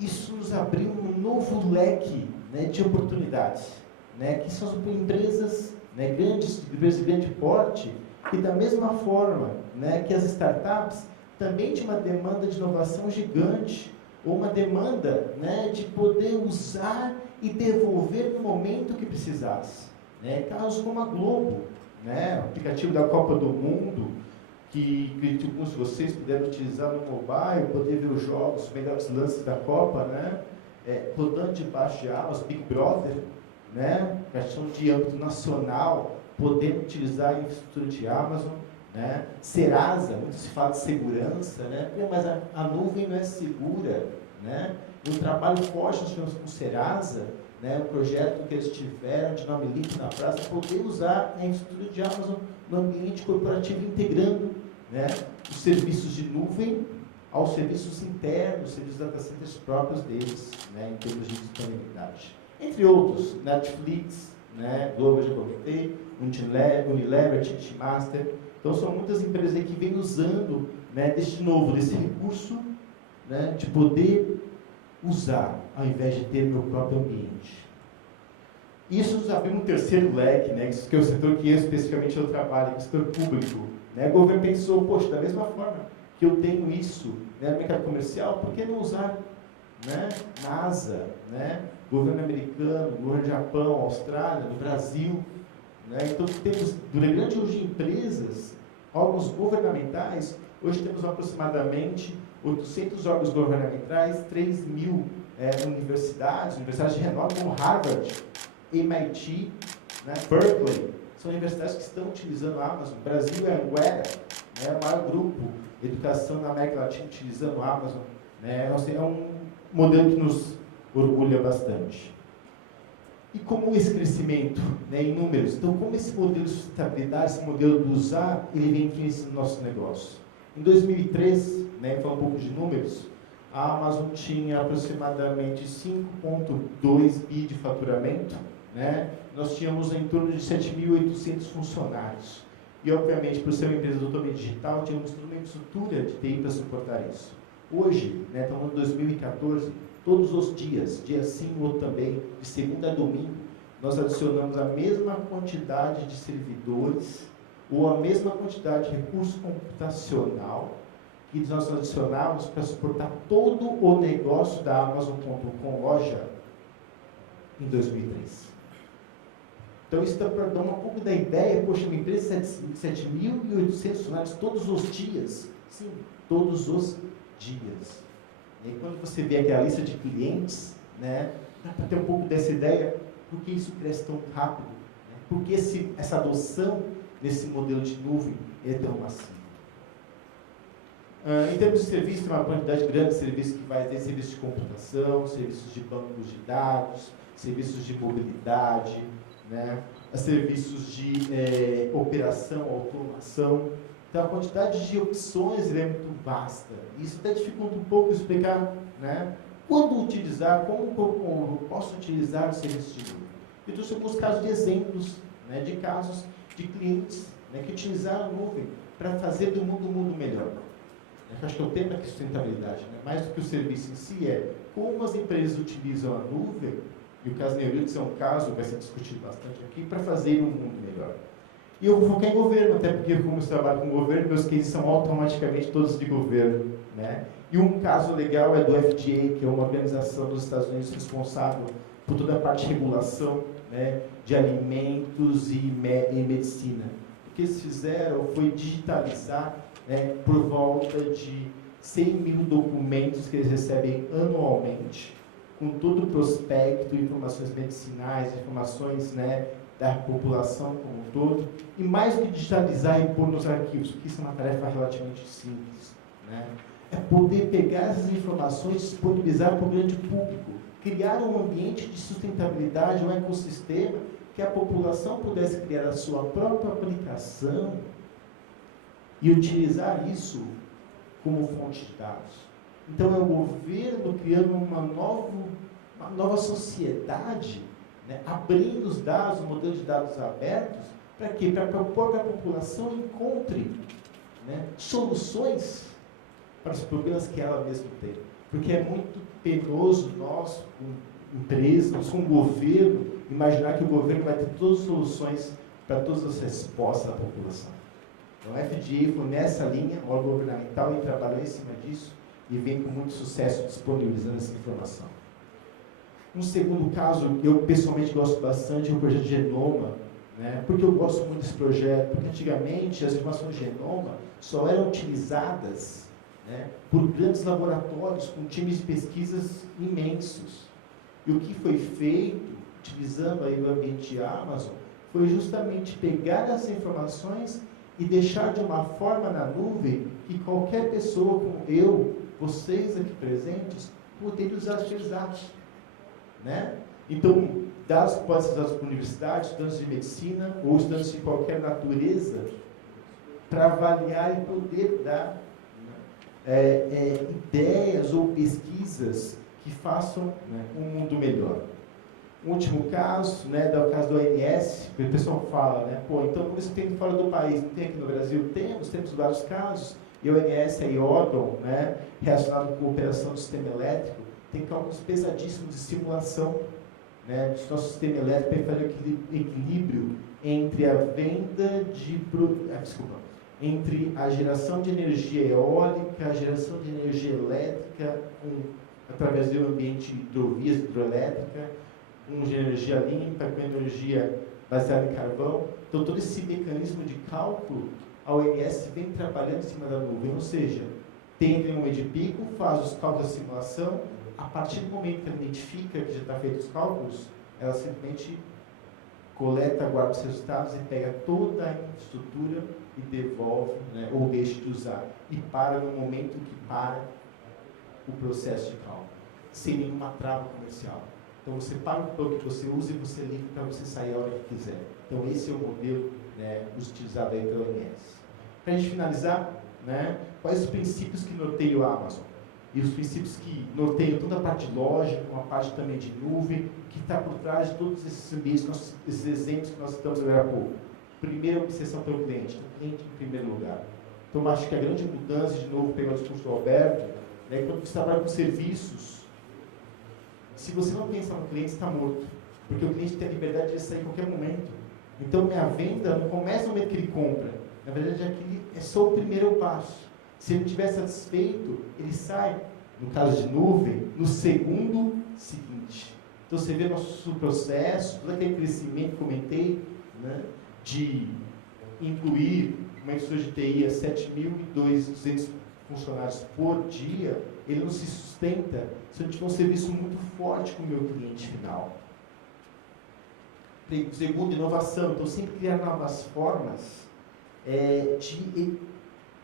isso nos abriu um novo leque, né, de oportunidades, né, que são as empresas, né, empresas de grande porte, que da mesma forma, né, que as startups também tinham uma demanda de inovação gigante, ou uma demanda, né, de poder usar e devolver no momento que precisasse. Né? Casos como a Globo, né, o aplicativo da Copa do Mundo, que alguns de vocês puderam utilizar no mobile, poder ver os jogos, os melhores lances da Copa, né, rodando debaixo de Amazon, Big Brother, né, questão de âmbito nacional, poder utilizar a infraestrutura de Amazon, né, Serasa, muito se fala de segurança, né, mas a nuvem não é segura, né, e um trabalho forte nós tivemos com o Serasa, né, um projeto que eles tiveram de nome limpo na praça, poder usar a infraestrutura de Amazon no ambiente corporativo, integrando, né, os serviços de nuvem aos serviços internos, serviços data centers próprios deles, né, em termos de disponibilidade. Entre outros, Netflix, né, Globo, já comentei, Unilever, Ticketmaster. Então, são muitas empresas aí que vêm usando, né, desse recurso, né, de poder usar, ao invés de ter meu próprio ambiente. Isso nos abriu um terceiro leque, né, que é o setor que especificamente eu trabalho, o setor público. Né? O governo pensou, poxa, da mesma forma que eu tenho isso, né, no mercado comercial, por que não usar? Né? NASA, né? Governo americano, governo do Japão, Austrália, do Brasil. Né? Então, temos, durante hoje, empresas, órgãos governamentais, hoje temos aproximadamente 800 órgãos governamentais, 3.000 universidades de renome, como Harvard, MIT, né, Berkeley, são universidades que estão utilizando a Amazon. O Brasil é a Anguera, né, o maior grupo de educação na América Latina utilizando a Amazon. Né, é um modelo que nos orgulha bastante. E como esse crescimento, né, em números, então como esse modelo de sustentabilidade, esse modelo do usar, ele vem influenciando o nosso negócio. Em 2003, né, falar um pouco de números, a Amazon tinha aproximadamente 5,2 bi de faturamento, né? Nós tínhamos em torno de 7.800 funcionários. E, obviamente, por ser uma empresa totalmente digital, tínhamos toda uma estrutura de TI para suportar isso. Hoje, né, estamos em 2014, todos os dias, dia sim ou também, de segunda a domingo, nós adicionamos a mesma quantidade de servidores ou a mesma quantidade de recurso computacional que nós adicionamos para suportar todo o negócio da Amazon.com loja em 2003. Então, isso dá para dar um pouco da ideia, poxa, uma empresa de 7.800 funcionários todos os dias. Sim, todos os dias. E aí, quando você vê aquela lista de clientes, né, dá para ter um pouco dessa ideia, por que isso cresce tão rápido? Né? Por que essa adoção desse modelo de nuvem é tão massiva? Em termos de serviço, tem uma quantidade grande de serviços que vai ter serviços de computação, serviços de bancos de dados, serviços de mobilidade, né, serviços de operação, automação. Então, a quantidade de opções é muito vasta. Isso até dificulta um pouco explicar, né, quando utilizar, como eu posso utilizar o serviço de nuvem. Eu trouxe alguns casos de exemplos, né, de casos de clientes, né, que utilizaram a nuvem para fazer do mundo um mundo melhor. Eu acho que é o tema aqui, sustentabilidade, né? Mais do que o serviço em si, é como as empresas utilizam a nuvem, e o caso Neuritos é um caso que vai ser discutido bastante aqui, para fazer um mundo melhor. E eu vou focar em governo, até porque, como eu trabalho com governo, meus cases são automaticamente todos de governo. Né? E um caso legal é do FDA, que é uma organização dos Estados Unidos responsável por toda a parte de regulação, né, de alimentos e medicina. O que eles fizeram foi digitalizar, né, por volta de 100.000 documentos que eles recebem anualmente, com todo o prospecto, informações medicinais, informações, né, da população como um todo, e mais do que digitalizar e pôr nos arquivos, porque isso é uma tarefa relativamente simples. Né? é poder pegar essas informações e disponibilizar para o grande público, criar um ambiente de sustentabilidade, um ecossistema, que a população pudesse criar a sua própria aplicação e utilizar isso como fonte de dados. Então, é o governo criando uma nova sociedade, né, abrindo os dados, o modelo de dados abertos, para quê? Para propor que a população encontre, né, soluções para os problemas que ela mesma tem. Porque é muito penoso nós, com empresas, com governo, imaginar que o governo vai ter todas as soluções para todas as respostas da população. Então, a FDA foi nessa linha, o órgão governamental, e trabalhou em cima disso, e vem com muito sucesso disponibilizando essa informação. Um segundo caso, eu pessoalmente gosto bastante, é o projeto Genoma, né? Porque eu gosto muito desse projeto, porque antigamente as informações de genoma só eram utilizadas, né, por grandes laboratórios com times de pesquisas imensos. E o que foi feito, utilizando aí o ambiente Amazon, foi justamente pegar essas informações e deixar de uma forma na nuvem que qualquer pessoa, como eu, vocês aqui presentes, poderia usar aqueles dados, né? Então, dados que podem ser usados por universidades, estudantes de medicina ou estudantes de qualquer natureza, para avaliar e poder dar ideias ou pesquisas que façam, né, um mundo melhor. Um último caso, né, do caso do ONS, que o pessoal fala, né, pô, então por isso tem fora do país, não tem aqui no Brasil? Temos vários casos, e o ONS é órgão, né, relacionado com operação do sistema elétrico, tem cálculos pesadíssimos de simulação, né, do nosso sistema elétrico para fazer o equilíbrio entre a venda de... entre a geração de energia eólica, a geração de energia elétrica, através do ambiente de hidrovias hidroelétrica, de energia limpa, com energia baseada em carvão. Então, todo esse mecanismo de cálculo, a ONS vem trabalhando em cima da nuvem, ou seja, tem um de pico, faz os cálculos da simulação, a partir do momento que ela identifica que já está feito os cálculos, ela simplesmente coleta, guarda os resultados e pega toda a infraestrutura e devolve, né, ou deixa de usar. E para no momento que para o processo de cálculo, sem nenhuma trava comercial. Então, você paga pelo que você usa e você é livre para você sair a hora que quiser. Então, esse é o modelo, né, utilizado aí pela ONS. Para a gente finalizar, né, quais os princípios que norteiam a Amazon? E os princípios que norteiam toda a parte de loja, uma parte também de nuvem, que está por trás de todos esses ambientes, esses exemplos que nós estamos agora há pouco. Primeiro, obsessão pelo cliente, o cliente em primeiro lugar. Então, eu acho que a grande mudança, de novo, pegando o discurso do Alberto, é que quando você trabalha com serviços, se você não pensa no cliente, está morto. Porque o cliente tem a liberdade de sair em qualquer momento. Então, minha venda não começa no momento que ele compra. Na verdade, aquele é só o primeiro passo. Se ele estiver satisfeito, ele sai, no caso de nuvem, no segundo seguinte. Então, você vê nosso processo, todo aquele crescimento que comentei, né, de incluir uma estrutura de TI a 7.200 funcionários por dia, ele não se sustenta se não tiver um serviço muito forte com o meu cliente final. Segundo, inovação. Então, sempre criar novas formas de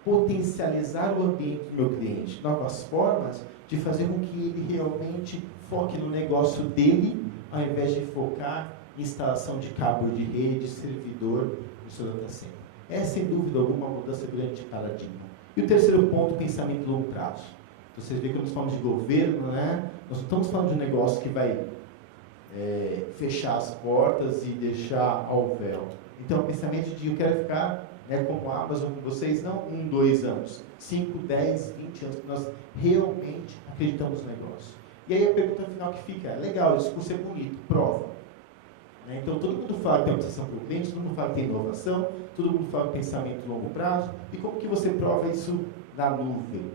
potencializar o ambiente do meu cliente. Novas formas de fazer com que ele realmente foque no negócio dele, ao invés de focar em instalação de cabo de rede, servidor no seu data center. É, sem dúvida alguma, uma mudança grande de paradigma. E o terceiro ponto, pensamento de longo prazo. Então, vocês veem que quando nós falamos de governo, né, nós não estamos falando de um negócio que vai fechar as portas e deixar ao véu. Então, o pensamento de eu quero ficar, né, como a Amazon com vocês, não 1, 2 anos, 5, 10, 20 anos, que nós realmente acreditamos no negócio. E aí a pergunta final que fica, legal, o discurso é bonito, prova. Então, todo mundo fala que tem obsessão pelo cliente, todo mundo fala que tem inovação, todo mundo fala que pensamento de longo prazo, e como que você prova isso na nuvem?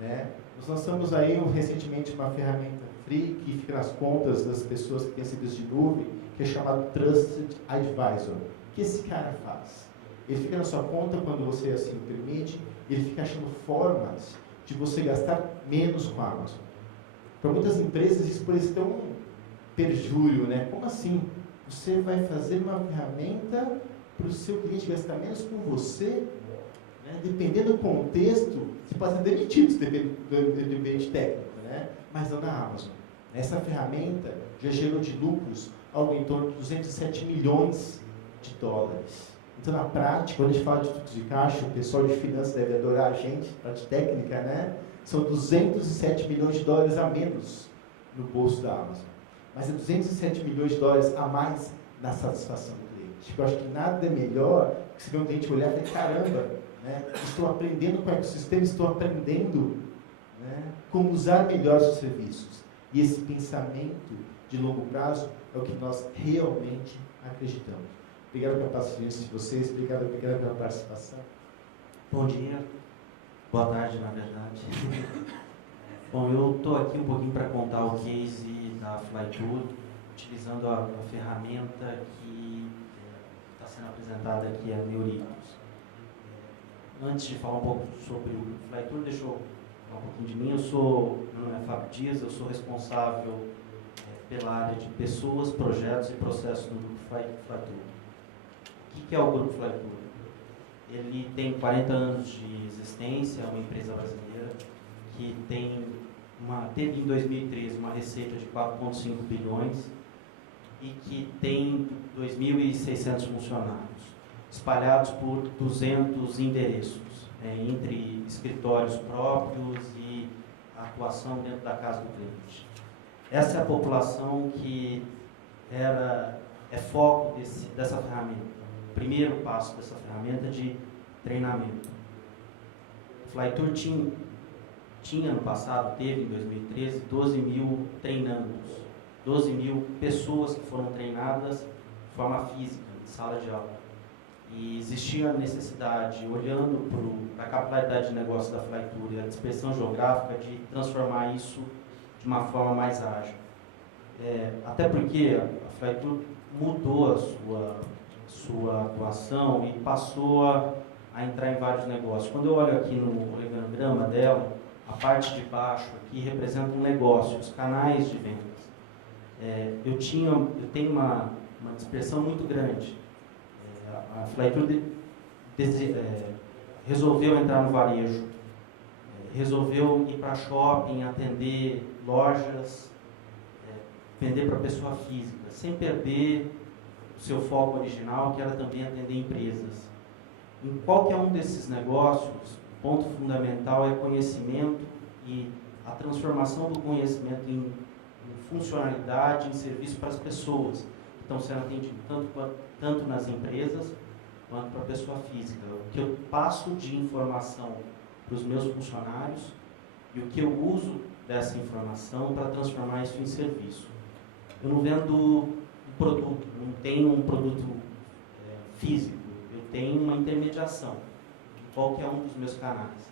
Né? Nós lançamos aí recentemente uma ferramenta free que fica nas contas das pessoas que têm serviço de nuvem, que é chamado Trusted Advisor. O que esse cara faz? Ele fica na sua conta quando você assim o permite, ele fica achando formas de você gastar menos com a Amazon. Para muitas empresas isso pode ser um perjúrio, né? Como assim? Você vai fazer uma ferramenta para o seu cliente gastar menos com você? Né? né? Dependendo do contexto, você pode ser demitido se depende do ambiente técnico, né? Mas não na Amazon. Essa ferramenta já gerou de lucros algo em torno de 207 milhões de dólares. Então, na prática, quando a gente fala de fluxo de caixa, o pessoal de finanças deve adorar a gente, parte técnica, né? São 207 milhões de dólares a menos no bolso da Amazon. Mas é 207 milhões de dólares a mais na satisfação do cliente. Eu acho que nada é melhor que se ver um cliente olhar e falar, caramba, né? Estou aprendendo com o ecossistema, estou aprendendo, né, como usar melhor os serviços. E esse pensamento de longo prazo é o que nós realmente acreditamos. Obrigado pela paciência de vocês, obrigado pela participação. Bom dia, boa tarde, na verdade. Bom, eu estou aqui um pouquinho para contar o case da Flytour, utilizando a ferramenta que está sendo apresentada aqui, a Neuritos. Antes de falar um pouco sobre o Flytour, deixa eu falar um pouquinho de mim. Meu nome é Fábio Dias, eu sou responsável pela área de pessoas, projetos e processos no Grupo Flytour. O que é o Grupo Flytour? Ele tem 40 anos de existência, é uma empresa brasileira que teve em 2013 uma receita de 4,5 bilhões e que tem 2.600 funcionários, espalhados por 200 endereços, entre escritórios próprios e atuação dentro da casa do cliente. Essa é a população que é foco dessa ferramenta. O primeiro passo dessa ferramenta é de treinamento. O Flytour tinha no passado, teve em 2013, 12 mil treinandos, 12 mil pessoas que foram treinadas de forma física, em sala de aula. E existia a necessidade, olhando para a capilaridade de negócio da Flytour e a dispersão geográfica, de transformar isso de uma forma mais ágil. Até porque a Flytour mudou a sua atuação e passou a entrar em vários negócios. Quando eu olho aqui no organograma dela, a parte de baixo aqui representa um negócio, os canais de vendas. Eu tenho uma dispersão muito grande. A Flytour resolveu entrar no varejo, resolveu ir para shopping, atender lojas, vender para pessoa física, sem perder o seu foco original, que era também atender empresas. Em qualquer um desses negócios, o ponto fundamental é conhecimento e a transformação do conhecimento em funcionalidade, em serviço para as pessoas que estão sendo atendidas, tanto nas empresas quanto para a pessoa física. O que eu passo de informação para os meus funcionários e o que eu uso dessa informação para transformar isso em serviço. Eu não vendo um produto, não tenho um produto físico, eu tenho uma intermediação em qualquer um dos meus canais.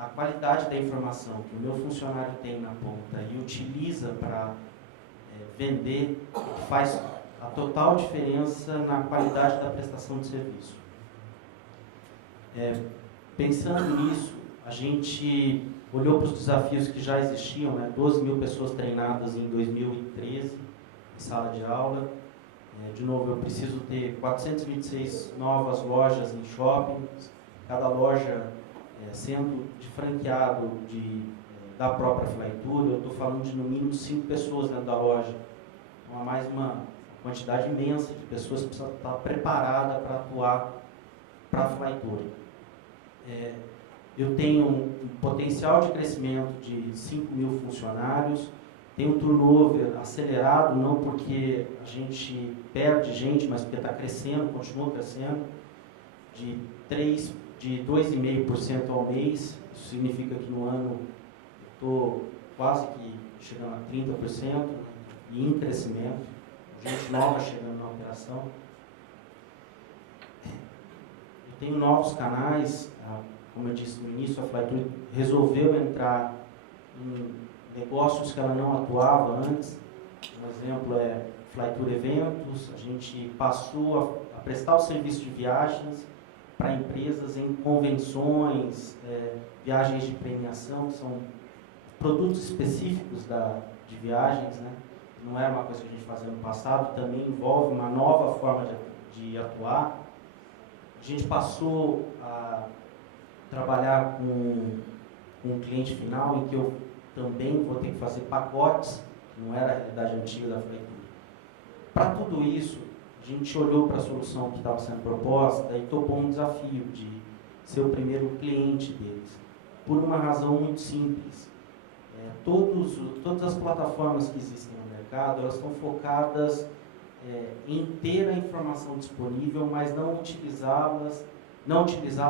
A qualidade da informação que o meu funcionário tem na ponta e utiliza para vender faz a total diferença na qualidade da prestação de serviço. Pensando nisso, a gente olhou para os desafios que já existiam, 12 mil pessoas treinadas em 2013 em sala de aula. De novo, eu preciso ter 426 novas lojas em shoppings, cada loja sendo de franqueado da própria Flytour. Eu estou falando de no mínimo 5 pessoas dentro da loja. Então, há mais uma quantidade imensa de pessoas que precisam estar preparada para atuar para a Flytour. Eu tenho um potencial de crescimento de 5 mil funcionários, tenho um turnover acelerado, não porque a gente perde gente, mas porque está crescendo, continua crescendo, de 2,5% ao mês. Isso significa que no ano estou quase que chegando a 30% e em crescimento, gente nova chegando na operação. Eu tenho novos canais. Como eu disse no início, a Flytour resolveu entrar em negócios que ela não atuava antes. Um exemplo é Flytour Eventos. A gente passou a prestar o serviço de viagens para empresas em convenções, viagens de premiação, que são produtos específicos de viagens, Não era uma coisa que a gente fazia no passado, também envolve uma nova forma de atuar. A gente passou a trabalhar com um cliente final em que eu também vou ter que fazer pacotes, que não era a realidade antiga da Flytour. Para tudo isso, a gente olhou para a solução que estava sendo proposta e topou um desafio de ser o primeiro cliente deles, por uma razão muito simples. Todas as plataformas que existem no mercado, elas estão focadas em ter a informação disponível, mas não utilizar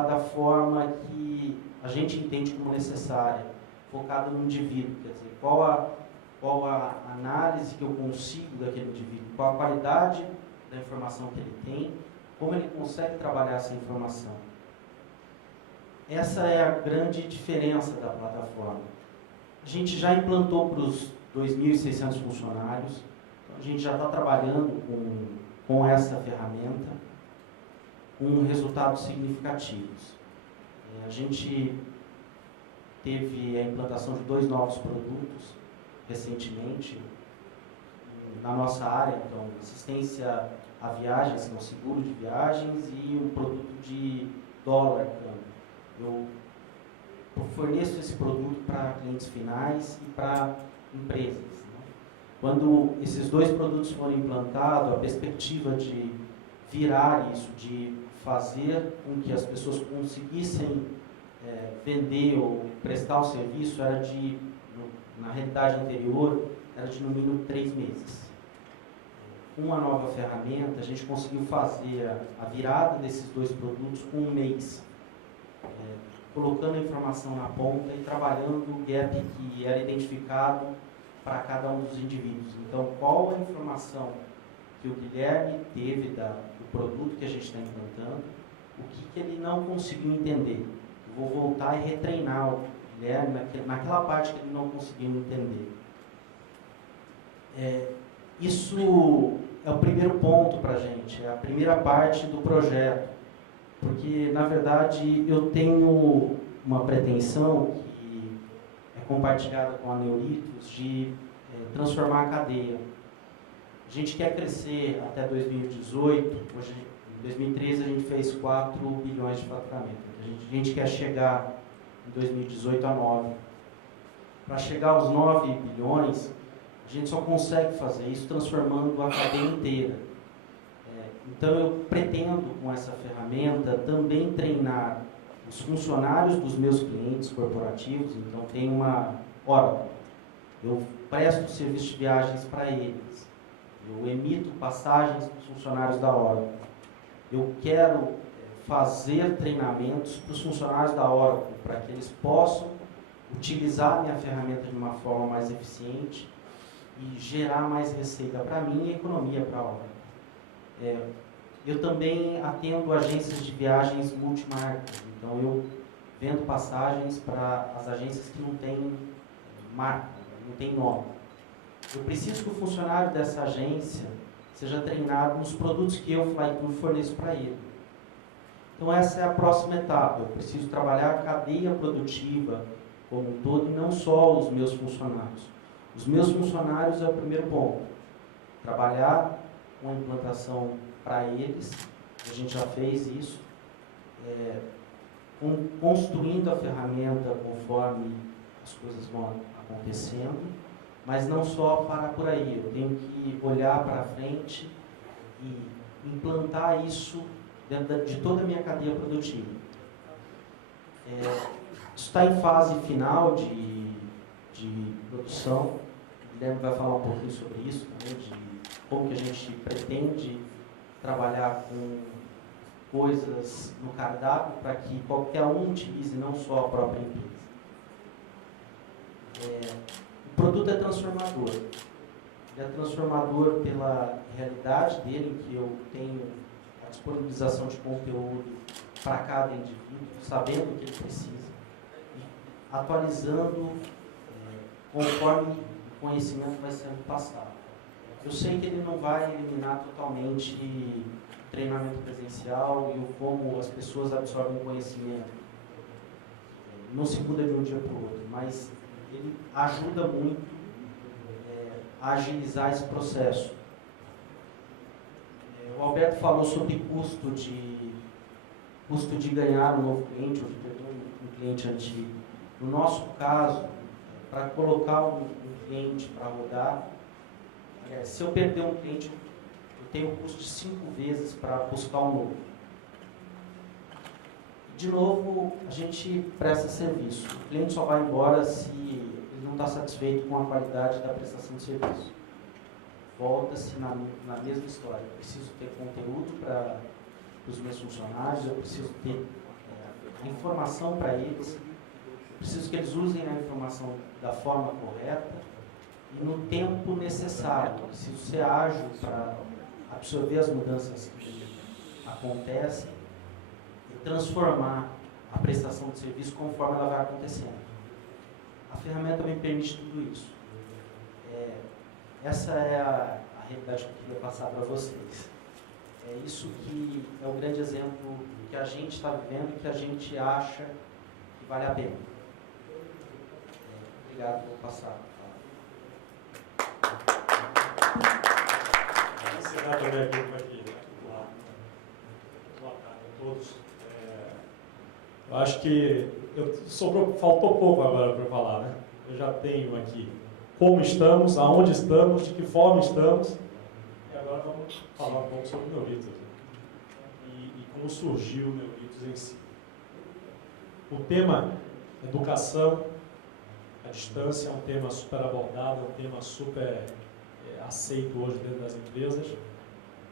da forma que a gente entende como necessária, focada no indivíduo, quer dizer, qual a análise que eu consigo daquele indivíduo, qual a qualidade da informação que ele tem, como ele consegue trabalhar essa informação. Essa é a grande diferença da plataforma. A gente já implantou para os 2.600 funcionários, então a gente já está trabalhando com essa ferramenta, com resultados significativos. A gente teve a implantação de 2 novos produtos recentemente na nossa área, então assistência a viagens, no seguro de viagens, e um produto de dólar câmbio. Eu forneço esse produto para clientes finais e para empresas, né? Quando esses 2 produtos forem implantados, a perspectiva de virar isso, de fazer com que as pessoas conseguissem vender ou prestar o serviço, era na realidade anterior, era de no mínimo 3 meses. Com uma nova ferramenta, a gente conseguiu fazer a virada desses 2 produtos com 1 mês, colocando a informação na ponta e trabalhando o gap que era identificado para cada um dos indivíduos. Então, qual a informação que o Guilherme teve do produto que a gente está implantando, o que ele não conseguiu entender. Eu vou voltar e retreinar o Guilherme naquela parte que ele não conseguiu entender. Isso é o primeiro ponto para a gente, é a primeira parte do projeto, porque, na verdade, eu tenho uma pretensão que é compartilhada com a Neuritos de transformar a cadeia. A gente quer crescer até 2018, hoje, em 2013 a gente fez 4 bilhões de faturamento, a gente quer chegar em 2018 a 9. Para chegar aos 9 bilhões, a gente só consegue fazer isso transformando a cadeia inteira. Então eu pretendo, com essa ferramenta, também treinar os funcionários dos meus clientes corporativos. Então tem uma Oracle, eu presto serviço de viagens para eles, eu emito passagens para os funcionários da Oracle. Eu quero fazer treinamentos para os funcionários da Oracle, para que eles possam utilizar a minha ferramenta de uma forma mais eficiente e gerar mais receita para mim e economia para a Oracle. Eu também atendo agências de viagens multimarcas, então eu vendo passagens para as agências que não têm marca, não tem nome. Eu preciso que o funcionário dessa agência seja treinado nos produtos que eu, Flytour, forneço para ele. Então essa é a próxima etapa. Eu preciso trabalhar a cadeia produtiva como um todo e não só os meus funcionários. Os meus funcionários é o primeiro ponto. Trabalhar com a implantação para eles, a gente já fez isso, construindo a ferramenta conforme as coisas vão acontecendo, mas não só parar por aí. Eu tenho que olhar para frente e implantar isso dentro de toda a minha cadeia produtiva. Isso está em fase final de produção. O Guilherme vai falar um pouquinho sobre isso também, de como que a gente pretende trabalhar com coisas no cardápio para que qualquer um utilize, não só a própria empresa. O produto é transformador. Ele é transformador pela realidade dele, em que eu tenho a disponibilização de conteúdo para cada indivíduo, sabendo o que ele precisa, e atualizando conforme o conhecimento vai sendo passado. Eu sei que ele não vai eliminar totalmente o treinamento presencial e como as pessoas absorvem o conhecimento. Não se muda de um dia para o outro, mas ele ajuda muito a agilizar esse processo. O Alberto falou sobre custo de ganhar um novo cliente ou de perder cliente antigo. No nosso caso, para colocar um cliente para rodar, se eu perder um cliente, eu tenho um custo de 5 vezes para buscar um novo. De novo, a gente presta serviço. O cliente só vai embora se ele não está satisfeito com a qualidade da prestação de serviço. Volta-se na mesma história. Eu preciso ter conteúdo para os meus funcionários, eu preciso ter informação para eles, eu preciso que eles usem a informação da forma correta e no tempo necessário. Eu preciso ser ágil para absorver as mudanças que acontecem e transformar a prestação de serviço conforme ela vai acontecendo. A ferramenta me permite tudo isso. Essa é a realidade que eu queria passar para vocês. É isso que é o grande exemplo que a gente está vivendo e que a gente acha que vale a pena. Obrigado, vou passar. Vou encerrar também aqui. Boa tarde a todos. Eu acho que faltou pouco agora para falar, né? Eu já tenho aqui como estamos, aonde estamos, de que forma estamos. E agora vamos falar um pouco sobre o Neuritos e como surgiu o Neuritos em si. O tema educação à distância é um tema super abordado, é um tema super aceito hoje dentro das empresas,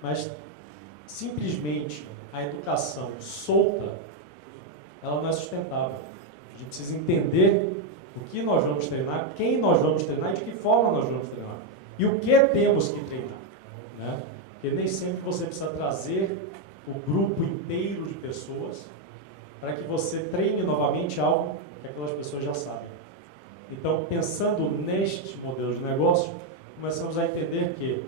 mas simplesmente a educação solta, ela não é sustentável. A gente precisa entender o que nós vamos treinar, quem nós vamos treinar e de que forma nós vamos treinar. E o que temos que treinar. Né? Porque nem sempre você precisa trazer o grupo inteiro de pessoas para que você treine novamente algo que aquelas pessoas já sabem. Então, pensando neste modelo de negócio, começamos a entender que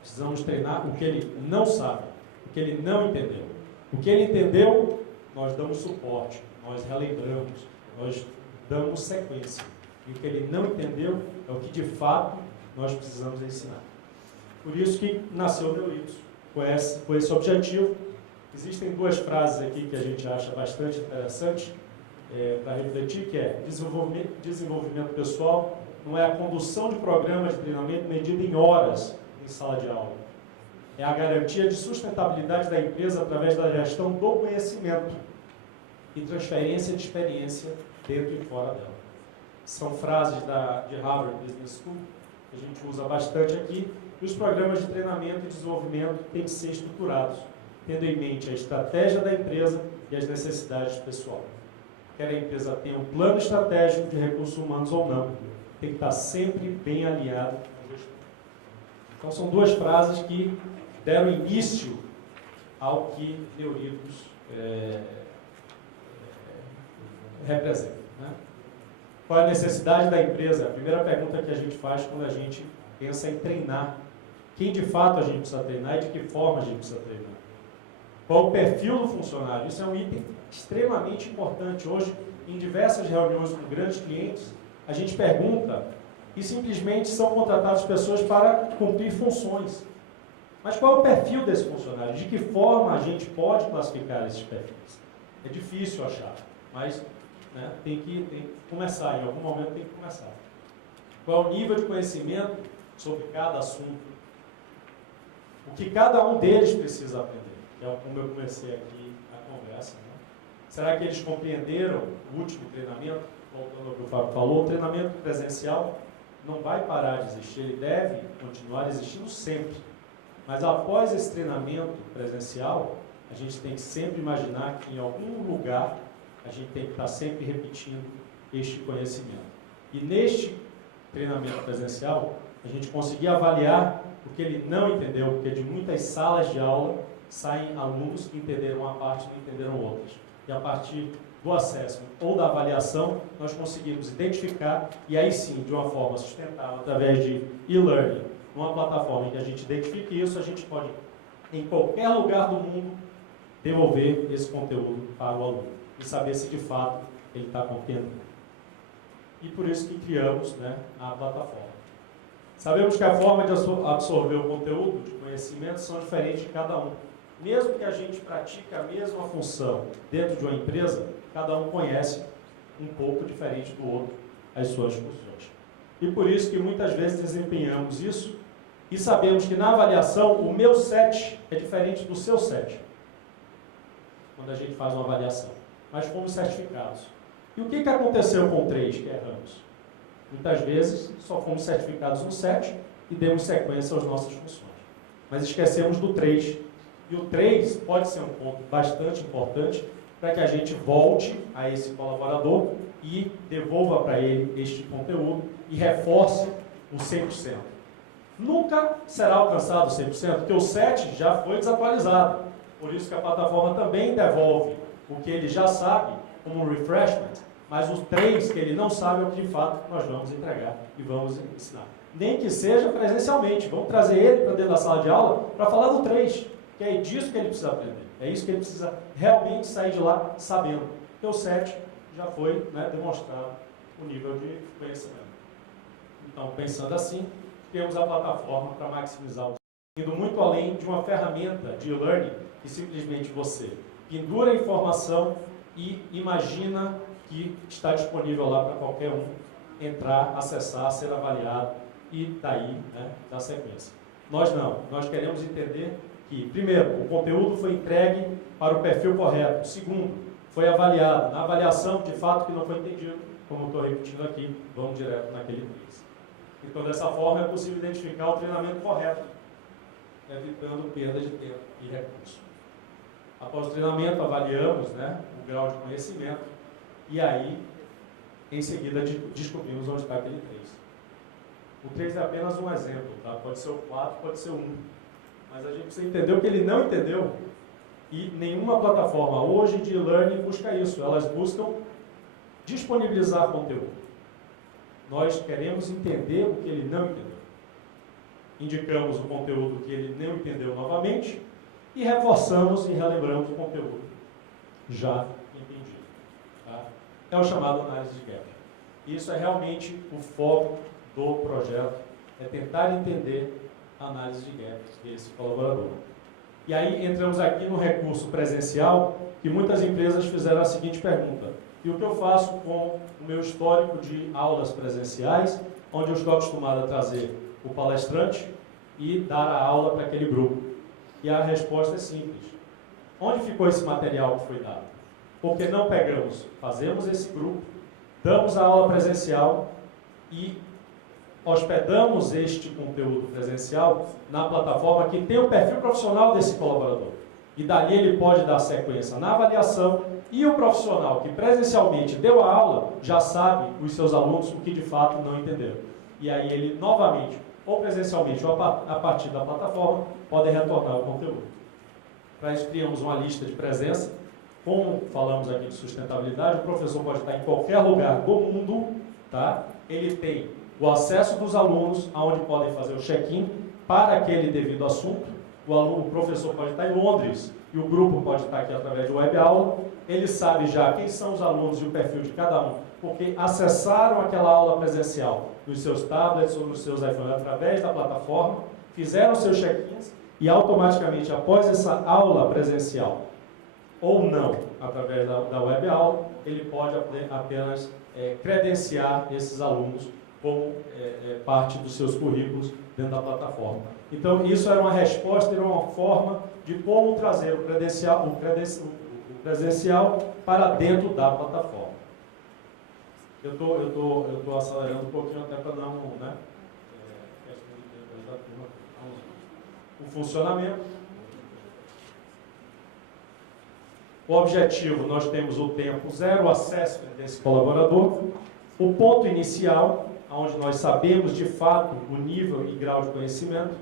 precisamos treinar o que ele não sabe, o que ele não entendeu. O que ele entendeu, nós damos suporte, nós relembramos, nós damos sequência. E o que ele não entendeu é o que de fato nós precisamos ensinar. Por isso que nasceu o Neuritos, com esse objetivo. Existem duas frases aqui que a gente acha bastante interessante para refletir, que é desenvolvimento pessoal não é a condução de programas de treinamento medida em horas em sala de aula. É a garantia de sustentabilidade da empresa através da gestão do conhecimento e transferência de experiência dentro e fora dela. São frases de Harvard Business School que a gente usa bastante aqui. E os programas de treinamento e desenvolvimento têm que ser estruturados, tendo em mente a estratégia da empresa e as necessidades do pessoal. Quer a empresa tenha um plano estratégico de recursos humanos ou não, tem que estar sempre bem alinhado com a gestão. Então, são duas frases que deram início ao que Neuritos representa. Né? Qual é a necessidade da empresa? A primeira pergunta que a gente faz quando a gente pensa em treinar. Quem de fato a gente precisa treinar e de que forma a gente precisa treinar? Qual o perfil do funcionário? Isso é um item extremamente importante. Hoje, em diversas reuniões com grandes clientes, a gente pergunta e simplesmente são contratadas pessoas para cumprir funções. Mas qual é o perfil desse funcionário? De que forma a gente pode classificar esses perfis? É difícil achar, mas tem que começar, em algum momento tem que começar. Qual é o nível de conhecimento sobre cada assunto? O que cada um deles precisa aprender? Que é como eu comecei aqui a conversa. Né? Será que eles compreenderam o último treinamento? Voltando ao que o Fábio falou, o treinamento presencial não vai parar de existir, ele deve continuar existindo sempre. Mas após esse treinamento presencial, a gente tem que sempre imaginar que em algum lugar a gente tem que estar sempre repetindo este conhecimento. E neste treinamento presencial, a gente conseguir avaliar o que ele não entendeu, porque de muitas salas de aula saem alunos que entenderam uma parte e não entenderam outras. E a partir do assessment ou da avaliação, nós conseguimos identificar e aí sim, de uma forma sustentável, através de e-learning, numa plataforma em que a gente identifique isso, a gente pode, em qualquer lugar do mundo, devolver esse conteúdo para o aluno e saber se de fato ele está compreendendo. E por isso que criamos a plataforma. Sabemos que a forma de absorver o conteúdo de conhecimento são diferentes de cada um. Mesmo que a gente pratique a mesma função dentro de uma empresa, cada um conhece um pouco diferente do outro as suas funções. E por isso que muitas vezes desempenhamos isso e sabemos que na avaliação o meu 7 é diferente do seu 7, quando a gente faz uma avaliação. Mas fomos certificados. E o que aconteceu com o 3 que erramos? Muitas vezes só fomos certificados no 7 e demos sequência às nossas funções. Mas esquecemos do 3. E o 3 pode ser um ponto bastante importante para que a gente volte a esse colaborador e devolva para ele este conteúdo e reforce o 100%. Nunca será alcançado o 100%, porque o 7 já foi desatualizado. Por isso que a plataforma também devolve o que ele já sabe como um refreshment, mas os 3 que ele não sabe é o que de fato nós vamos entregar e vamos ensinar. Nem que seja presencialmente. Vamos trazer ele para dentro da sala de aula para falar do 3, que é disso que ele precisa aprender. É isso que ele precisa realmente sair de lá sabendo. Porque o 7 já foi, né, demonstrado o nível de conhecimento. Então, pensando assim, temos a plataforma para maximizar o indo muito além de uma ferramenta de e-learning que simplesmente você pendura a informação e imagina que está disponível lá para qualquer um entrar, acessar, ser avaliado e daí, né, dar sequência. Nós não. Nós queremos entender que, primeiro, o conteúdo foi entregue para o perfil correto. Segundo, foi avaliado. Na avaliação, de fato, que não foi entendido, como estou repetindo aqui, vamos direto naquele 3. Então, dessa forma, é possível identificar o treinamento correto, evitando perda de tempo e recurso. Após o treinamento, avaliamos, né, o grau de conhecimento e aí, em seguida, descobrimos onde está aquele 3. O 3 é apenas um exemplo, tá? Pode ser o 4, pode ser o 1. Mas a gente precisa entender o que ele não entendeu. E nenhuma plataforma hoje de e-learning busca isso. Elas buscam disponibilizar conteúdo. Nós queremos entender o que ele não entendeu. Indicamos o conteúdo que ele não entendeu novamente e reforçamos e relembramos o conteúdo já entendido. Tá? É o chamado análise de gap. Isso é realmente o foco do projeto, é tentar entender a análise de gap desse colaborador. E aí entramos aqui no recurso presencial, que muitas empresas fizeram a seguinte pergunta: e o que eu faço com o meu histórico de aulas presenciais, onde eu estou acostumado a trazer o palestrante e dar a aula para aquele grupo? E a resposta é simples. Onde ficou esse material que foi dado? Porque não pegamos, fazemos esse grupo, damos a aula presencial e hospedamos este conteúdo presencial na plataforma que tem o perfil profissional desse colaborador. E dali ele pode dar sequência na avaliação e o profissional que presencialmente deu a aula já sabe, os seus alunos, o que de fato não entenderam. E aí ele novamente, ou presencialmente ou a partir da plataforma, pode retornar o conteúdo. Para isso criamos uma lista de presença. Como falamos aqui de sustentabilidade, o professor pode estar em qualquer lugar do mundo, tá? Ele tem o acesso dos alunos, aonde podem fazer o check-in para aquele devido assunto. O professor pode estar em Londres e o grupo pode estar aqui através de web aula. Ele sabe já quem são os alunos e o perfil de cada um, porque acessaram aquela aula presencial nos seus tablets ou nos seus iPhones através da plataforma, fizeram seus check-ins e automaticamente, após essa aula presencial, ou não, através da web aula, ele pode apenas credenciar esses alunos como parte dos seus currículos dentro da plataforma. Então, isso era uma resposta, era uma forma de como trazer o presencial para dentro da plataforma. Eu tô acelerando um pouquinho até para não... Né, o funcionamento. O objetivo, nós temos o tempo zero, o acesso desse colaborador, o ponto inicial, onde nós sabemos de fato o nível e grau de conhecimento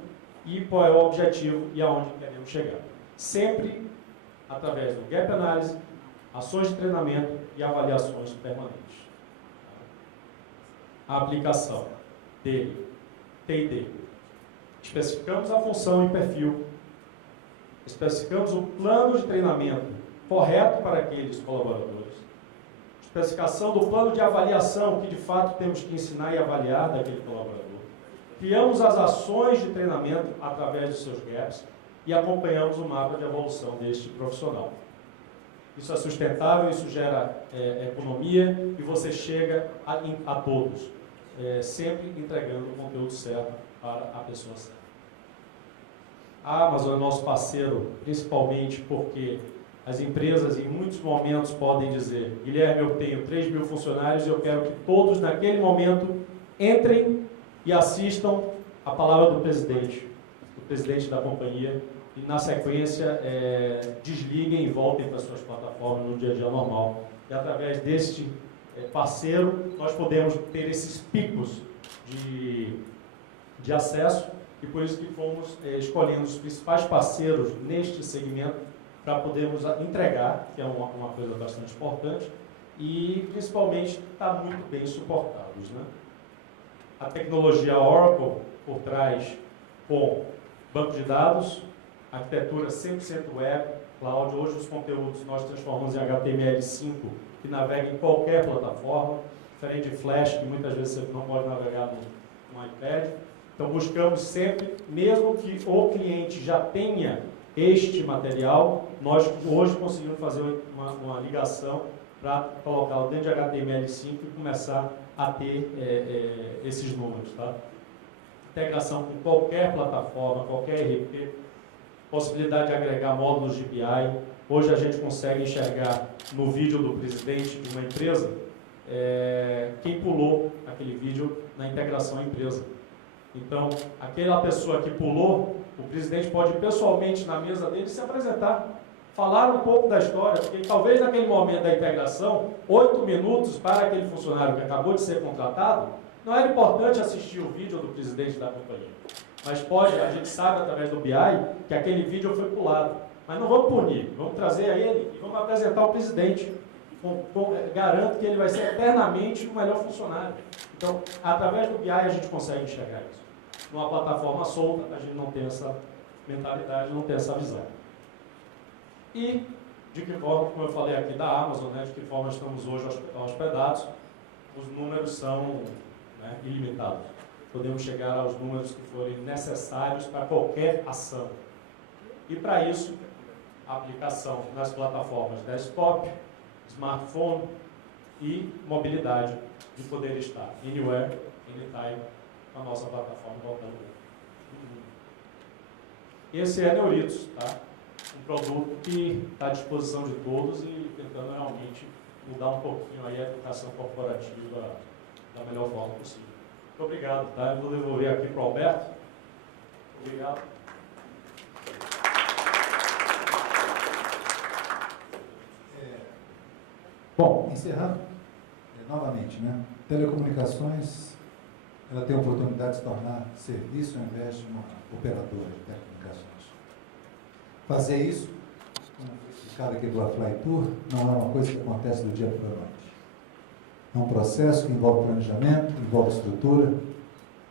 e qual é o objetivo e aonde queremos chegar. Sempre através do Gap Analysis, ações de treinamento e avaliações permanentes. A aplicação dele, T&D. Especificamos a função e perfil, especificamos o plano de treinamento correto para aqueles colaboradores, especificação do plano de avaliação que de fato temos que ensinar e avaliar daquele colaborador, criamos as ações de treinamento através dos seus gaps e acompanhamos o mapa de evolução deste profissional. Isso é sustentável, isso gera economia e você chega a todos, sempre entregando o conteúdo certo para a pessoa certa. A Amazon é nosso parceiro, principalmente porque as empresas, em muitos momentos, podem dizer: Guilherme, eu tenho 3 mil funcionários e eu quero que todos, naquele momento, entrem e assistam a palavra do presidente da companhia, e, na sequência, desliguem e voltem para suas plataformas no dia a dia normal. E, através deste parceiro, nós podemos ter esses picos de acesso, e por isso que fomos escolhendo os principais parceiros neste segmento para podermos entregar, que é uma coisa bastante importante, e principalmente estar muito bem suportados, né? A tecnologia Oracle por trás, com banco de dados, arquitetura 100% web, cloud. Hoje os conteúdos nós transformamos em HTML5, que navega em qualquer plataforma, diferente de Flash, que muitas vezes você não pode navegar no iPad. Então buscamos sempre, mesmo que o cliente já tenha este material, nós hoje conseguimos fazer uma ligação para colocá-lo dentro de HTML5 e começar a ter esses números. Tá? Integração com qualquer plataforma, qualquer ERP, possibilidade de agregar módulos de BI. Hoje a gente consegue enxergar no vídeo do presidente de uma empresa quem pulou aquele vídeo na integração à empresa. Então, aquela pessoa que pulou, o presidente pode ir pessoalmente na mesa dele se apresentar, falar um pouco da história, porque talvez naquele momento da integração, 8 minutos para aquele funcionário que acabou de ser contratado, não era importante assistir o vídeo do presidente da companhia. Mas a gente sabe através do BI que aquele vídeo foi pulado. Mas não vamos punir, vamos trazer a ele e vamos apresentar o presidente. Garanto que ele vai ser eternamente o melhor funcionário. Então, através do BI a gente consegue enxergar isso. Numa plataforma solta, a gente não tem essa mentalidade, não tem essa visão. E, de que forma, como eu falei aqui da Amazon, né, de que forma estamos hoje hospedados, os números são ilimitados. Podemos chegar aos números que forem necessários para qualquer ação. E, para isso, a aplicação nas plataformas desktop, smartphone e mobilidade, de poder estar anywhere, anytime, na nossa plataforma voltando. Esse é Neuritos, tá? Um produto que está à disposição de todos e tentando realmente mudar um pouquinho aí a educação corporativa da melhor forma possível. Muito obrigado, tá? Eu vou devolver aqui para o Alberto. Obrigado. Bom, encerrando, novamente, né? Telecomunicações, ela tem a oportunidade de se tornar serviço ao invés de uma operadora de telecomunicações. Fazer isso, como foi explicado aqui do Aflytour, não é uma coisa que acontece do dia para a noite. É um processo que envolve planejamento, envolve estrutura,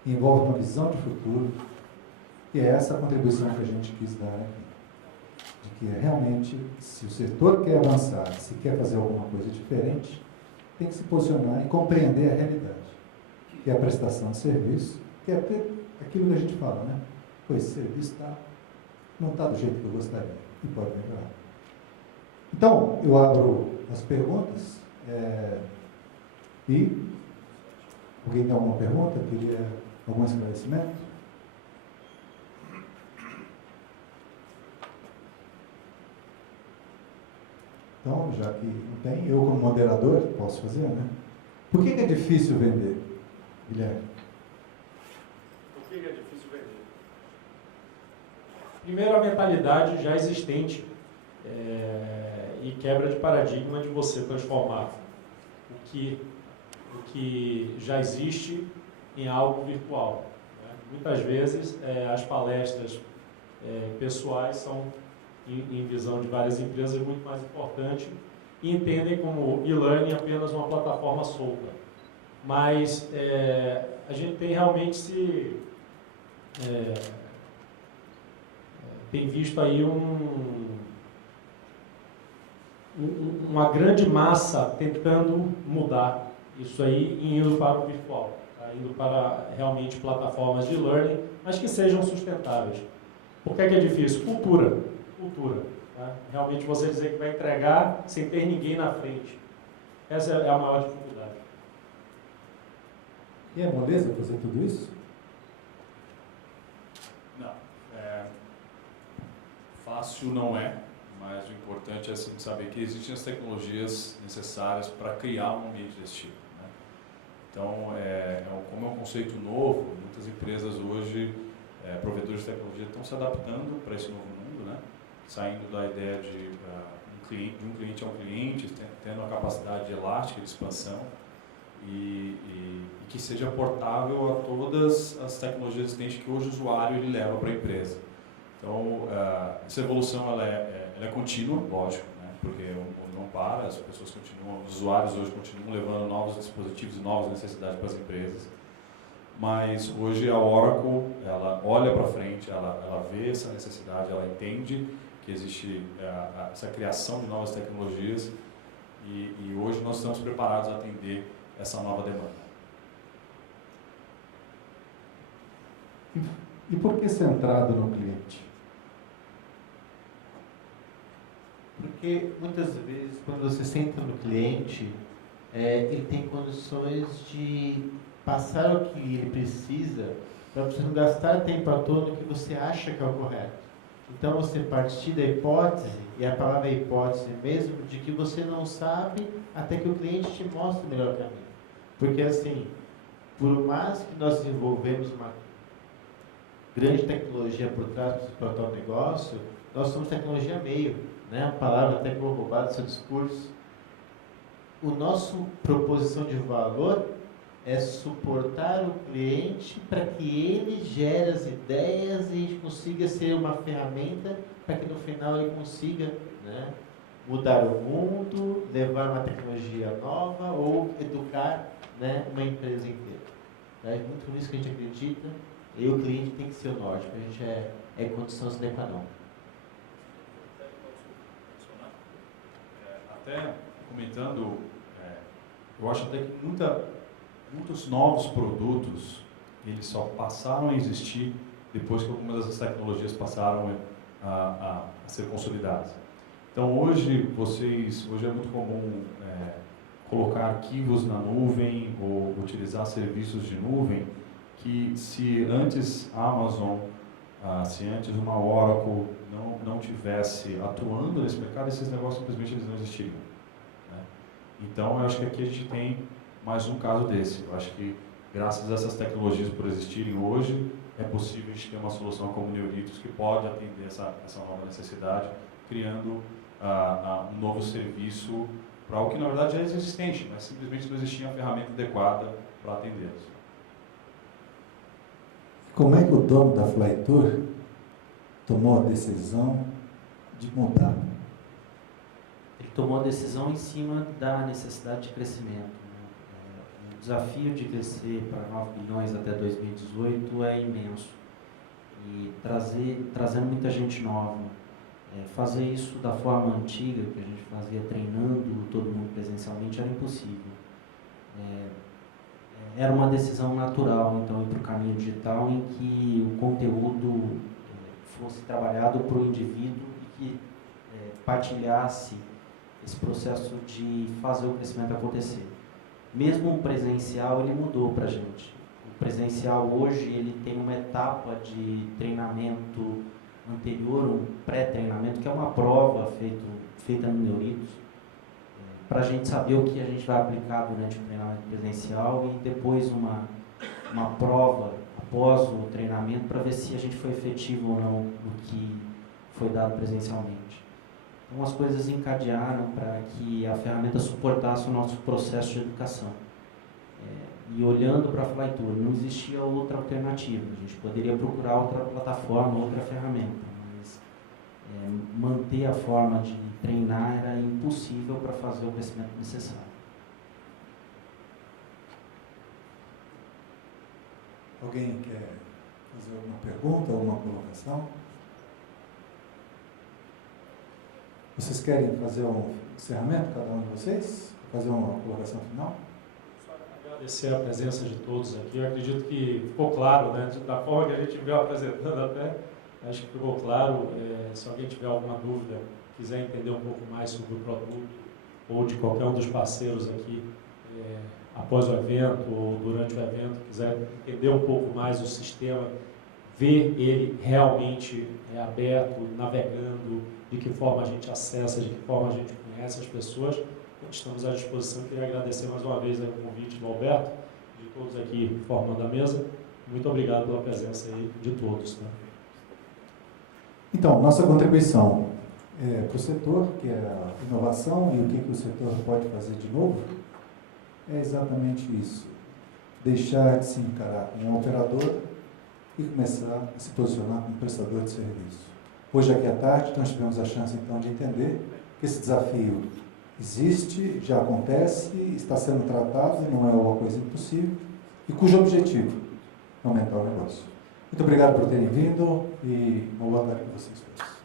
envolve uma visão de futuro, e é essa a contribuição que a gente quis dar aqui. De que realmente, se o setor quer avançar, se quer fazer alguma coisa diferente, tem que se posicionar e compreender a realidade, que é a prestação de serviço, que é aquilo que a gente fala, né? Pois esse serviço não está do jeito que eu gostaria, e pode melhorar. Então, eu abro as perguntas, e alguém tem alguma pergunta? Queria algum esclarecimento? Então, já que não tem, eu como moderador posso fazer, né? Por que é difícil vender, Guilherme? Por que é difícil vender? Primeiro, a mentalidade já existente e quebra de paradigma de você transformar o que já existe em algo virtual. Né? Muitas vezes, as palestras pessoais são em visão de várias empresas, muito mais importante, e entendem como e-learning apenas uma plataforma solta. Mas a gente tem realmente tem visto aí uma grande massa tentando mudar isso aí e indo para o virtual, tá? Indo para realmente plataformas de e-learning, mas que sejam sustentáveis. Por que é difícil? Cultura. Tá? Realmente você dizer que vai entregar sem ter ninguém na frente. Essa é a maior dificuldade. E é moleza fazer tudo isso? Não. Fácil não é, mas o importante é assim, saber que existem as tecnologias necessárias para criar um ambiente desse tipo. Né? Então, como é um conceito novo, muitas empresas hoje, provedores de tecnologia, estão se adaptando para esse novo mundo, né? Saindo da ideia de um cliente a um cliente, tendo a capacidade elástica de expansão e que seja portável a todas as tecnologias existentes que hoje o usuário ele leva para a empresa. Então, essa evolução ela é contínua, lógico, né? Porque o mundo não para, as pessoas continuam, os usuários hoje continuam levando novos dispositivos e novas necessidades para as empresas. Mas hoje a Oracle, ela olha para frente, ela vê essa necessidade, ela entende que existe essa criação de novas tecnologias e hoje nós estamos preparados a atender essa nova demanda. E por que centrado no cliente? Porque muitas vezes, quando você senta no cliente, ele tem condições de passar o que ele precisa para você não gastar tempo à toa no que você acha que é o correto. Então você partir da hipótese, e a palavra é hipótese mesmo, de que você não sabe até que o cliente te mostre o melhor caminho. Porque assim, por mais que nós desenvolvemos uma grande tecnologia por trás para o tal negócio, nós somos tecnologia meio, né? A palavra até que vou roubar do seu discurso. O nosso proposição de valor é suportar o cliente para que ele gere as ideias e a gente consiga ser uma ferramenta para que no final ele consiga, né, mudar o mundo, levar uma tecnologia nova ou educar, né, uma empresa inteira. É muito nisso que a gente acredita e o cliente tem que ser o norte, porque a gente é condição sine qua non. Até comentando, eu acho até que muitos novos produtos eles só passaram a existir depois que algumas dessas tecnologias passaram a ser consolidadas. Então hoje é muito comum colocar arquivos na nuvem ou utilizar serviços de nuvem que se antes a Amazon, se antes uma Oracle não tivesse atuando nesse mercado, esses negócios simplesmente eles não existiriam. Né? Então eu acho que aqui a gente tem mais um caso desse. Eu acho que graças a essas tecnologias por existirem hoje, é possível a gente ter uma solução como Neuritos que pode atender essa nova necessidade, criando um novo serviço para algo que na verdade já é existente, mas simplesmente não existia a ferramenta adequada para atendê-los. Como é que o dono da Flytour tomou a decisão de mudar? Ele tomou a decisão em cima da necessidade de crescimento. O desafio de crescer para 9 bilhões até 2018 é imenso. E trazendo muita gente nova. Fazer isso da forma antiga, que a gente fazia treinando todo mundo presencialmente, era impossível. Era uma decisão natural, então, ir para o caminho digital em que o conteúdo fosse trabalhado para o indivíduo e que partilhasse esse processo de fazer o crescimento acontecer. Mesmo o presencial, ele mudou para a gente. O presencial hoje, ele tem uma etapa de treinamento anterior, um pré-treinamento, que é uma prova feita no Neuritos, para a gente saber o que a gente vai aplicar durante o treinamento presencial e depois uma prova após o treinamento para ver se a gente foi efetivo ou não no que foi dado presencialmente. Então as coisas encadearam para que a ferramenta suportasse o nosso processo de educação. E olhando para a Flytour, não existia outra alternativa. A gente poderia procurar outra plataforma, outra ferramenta, mas manter a forma de treinar era impossível para fazer o crescimento necessário. Alguém quer fazer alguma pergunta, alguma colocação? Vocês querem fazer um encerramento, cada um de vocês? Fazer uma colocação final? Agradecer a presença de todos aqui. Eu acredito que ficou claro, né, da forma que a gente veio apresentando até, acho que ficou claro. Se alguém tiver alguma dúvida, quiser entender um pouco mais sobre o produto, ou de qualquer um dos parceiros aqui, após o evento ou durante o evento, quiser entender um pouco mais o sistema, ver ele realmente aberto, navegando, de que forma a gente acessa, de que forma a gente conhece as pessoas, estamos à disposição. Queria agradecer mais uma vez o convite do Alberto, de todos aqui formando a mesa. Muito obrigado pela presença aí de todos. Né? Então, nossa contribuição para o setor, que é a inovação e o que o setor pode fazer de novo, é exatamente isso. Deixar de se encarar como um operador e começar a se posicionar como prestador de serviço. Hoje, aqui à tarde, nós tivemos a chance, então, de entender que esse desafio existe, já acontece, está sendo tratado, não é uma coisa impossível, e cujo objetivo é aumentar o negócio. Muito obrigado por terem vindo e uma boa tarde para vocês todos.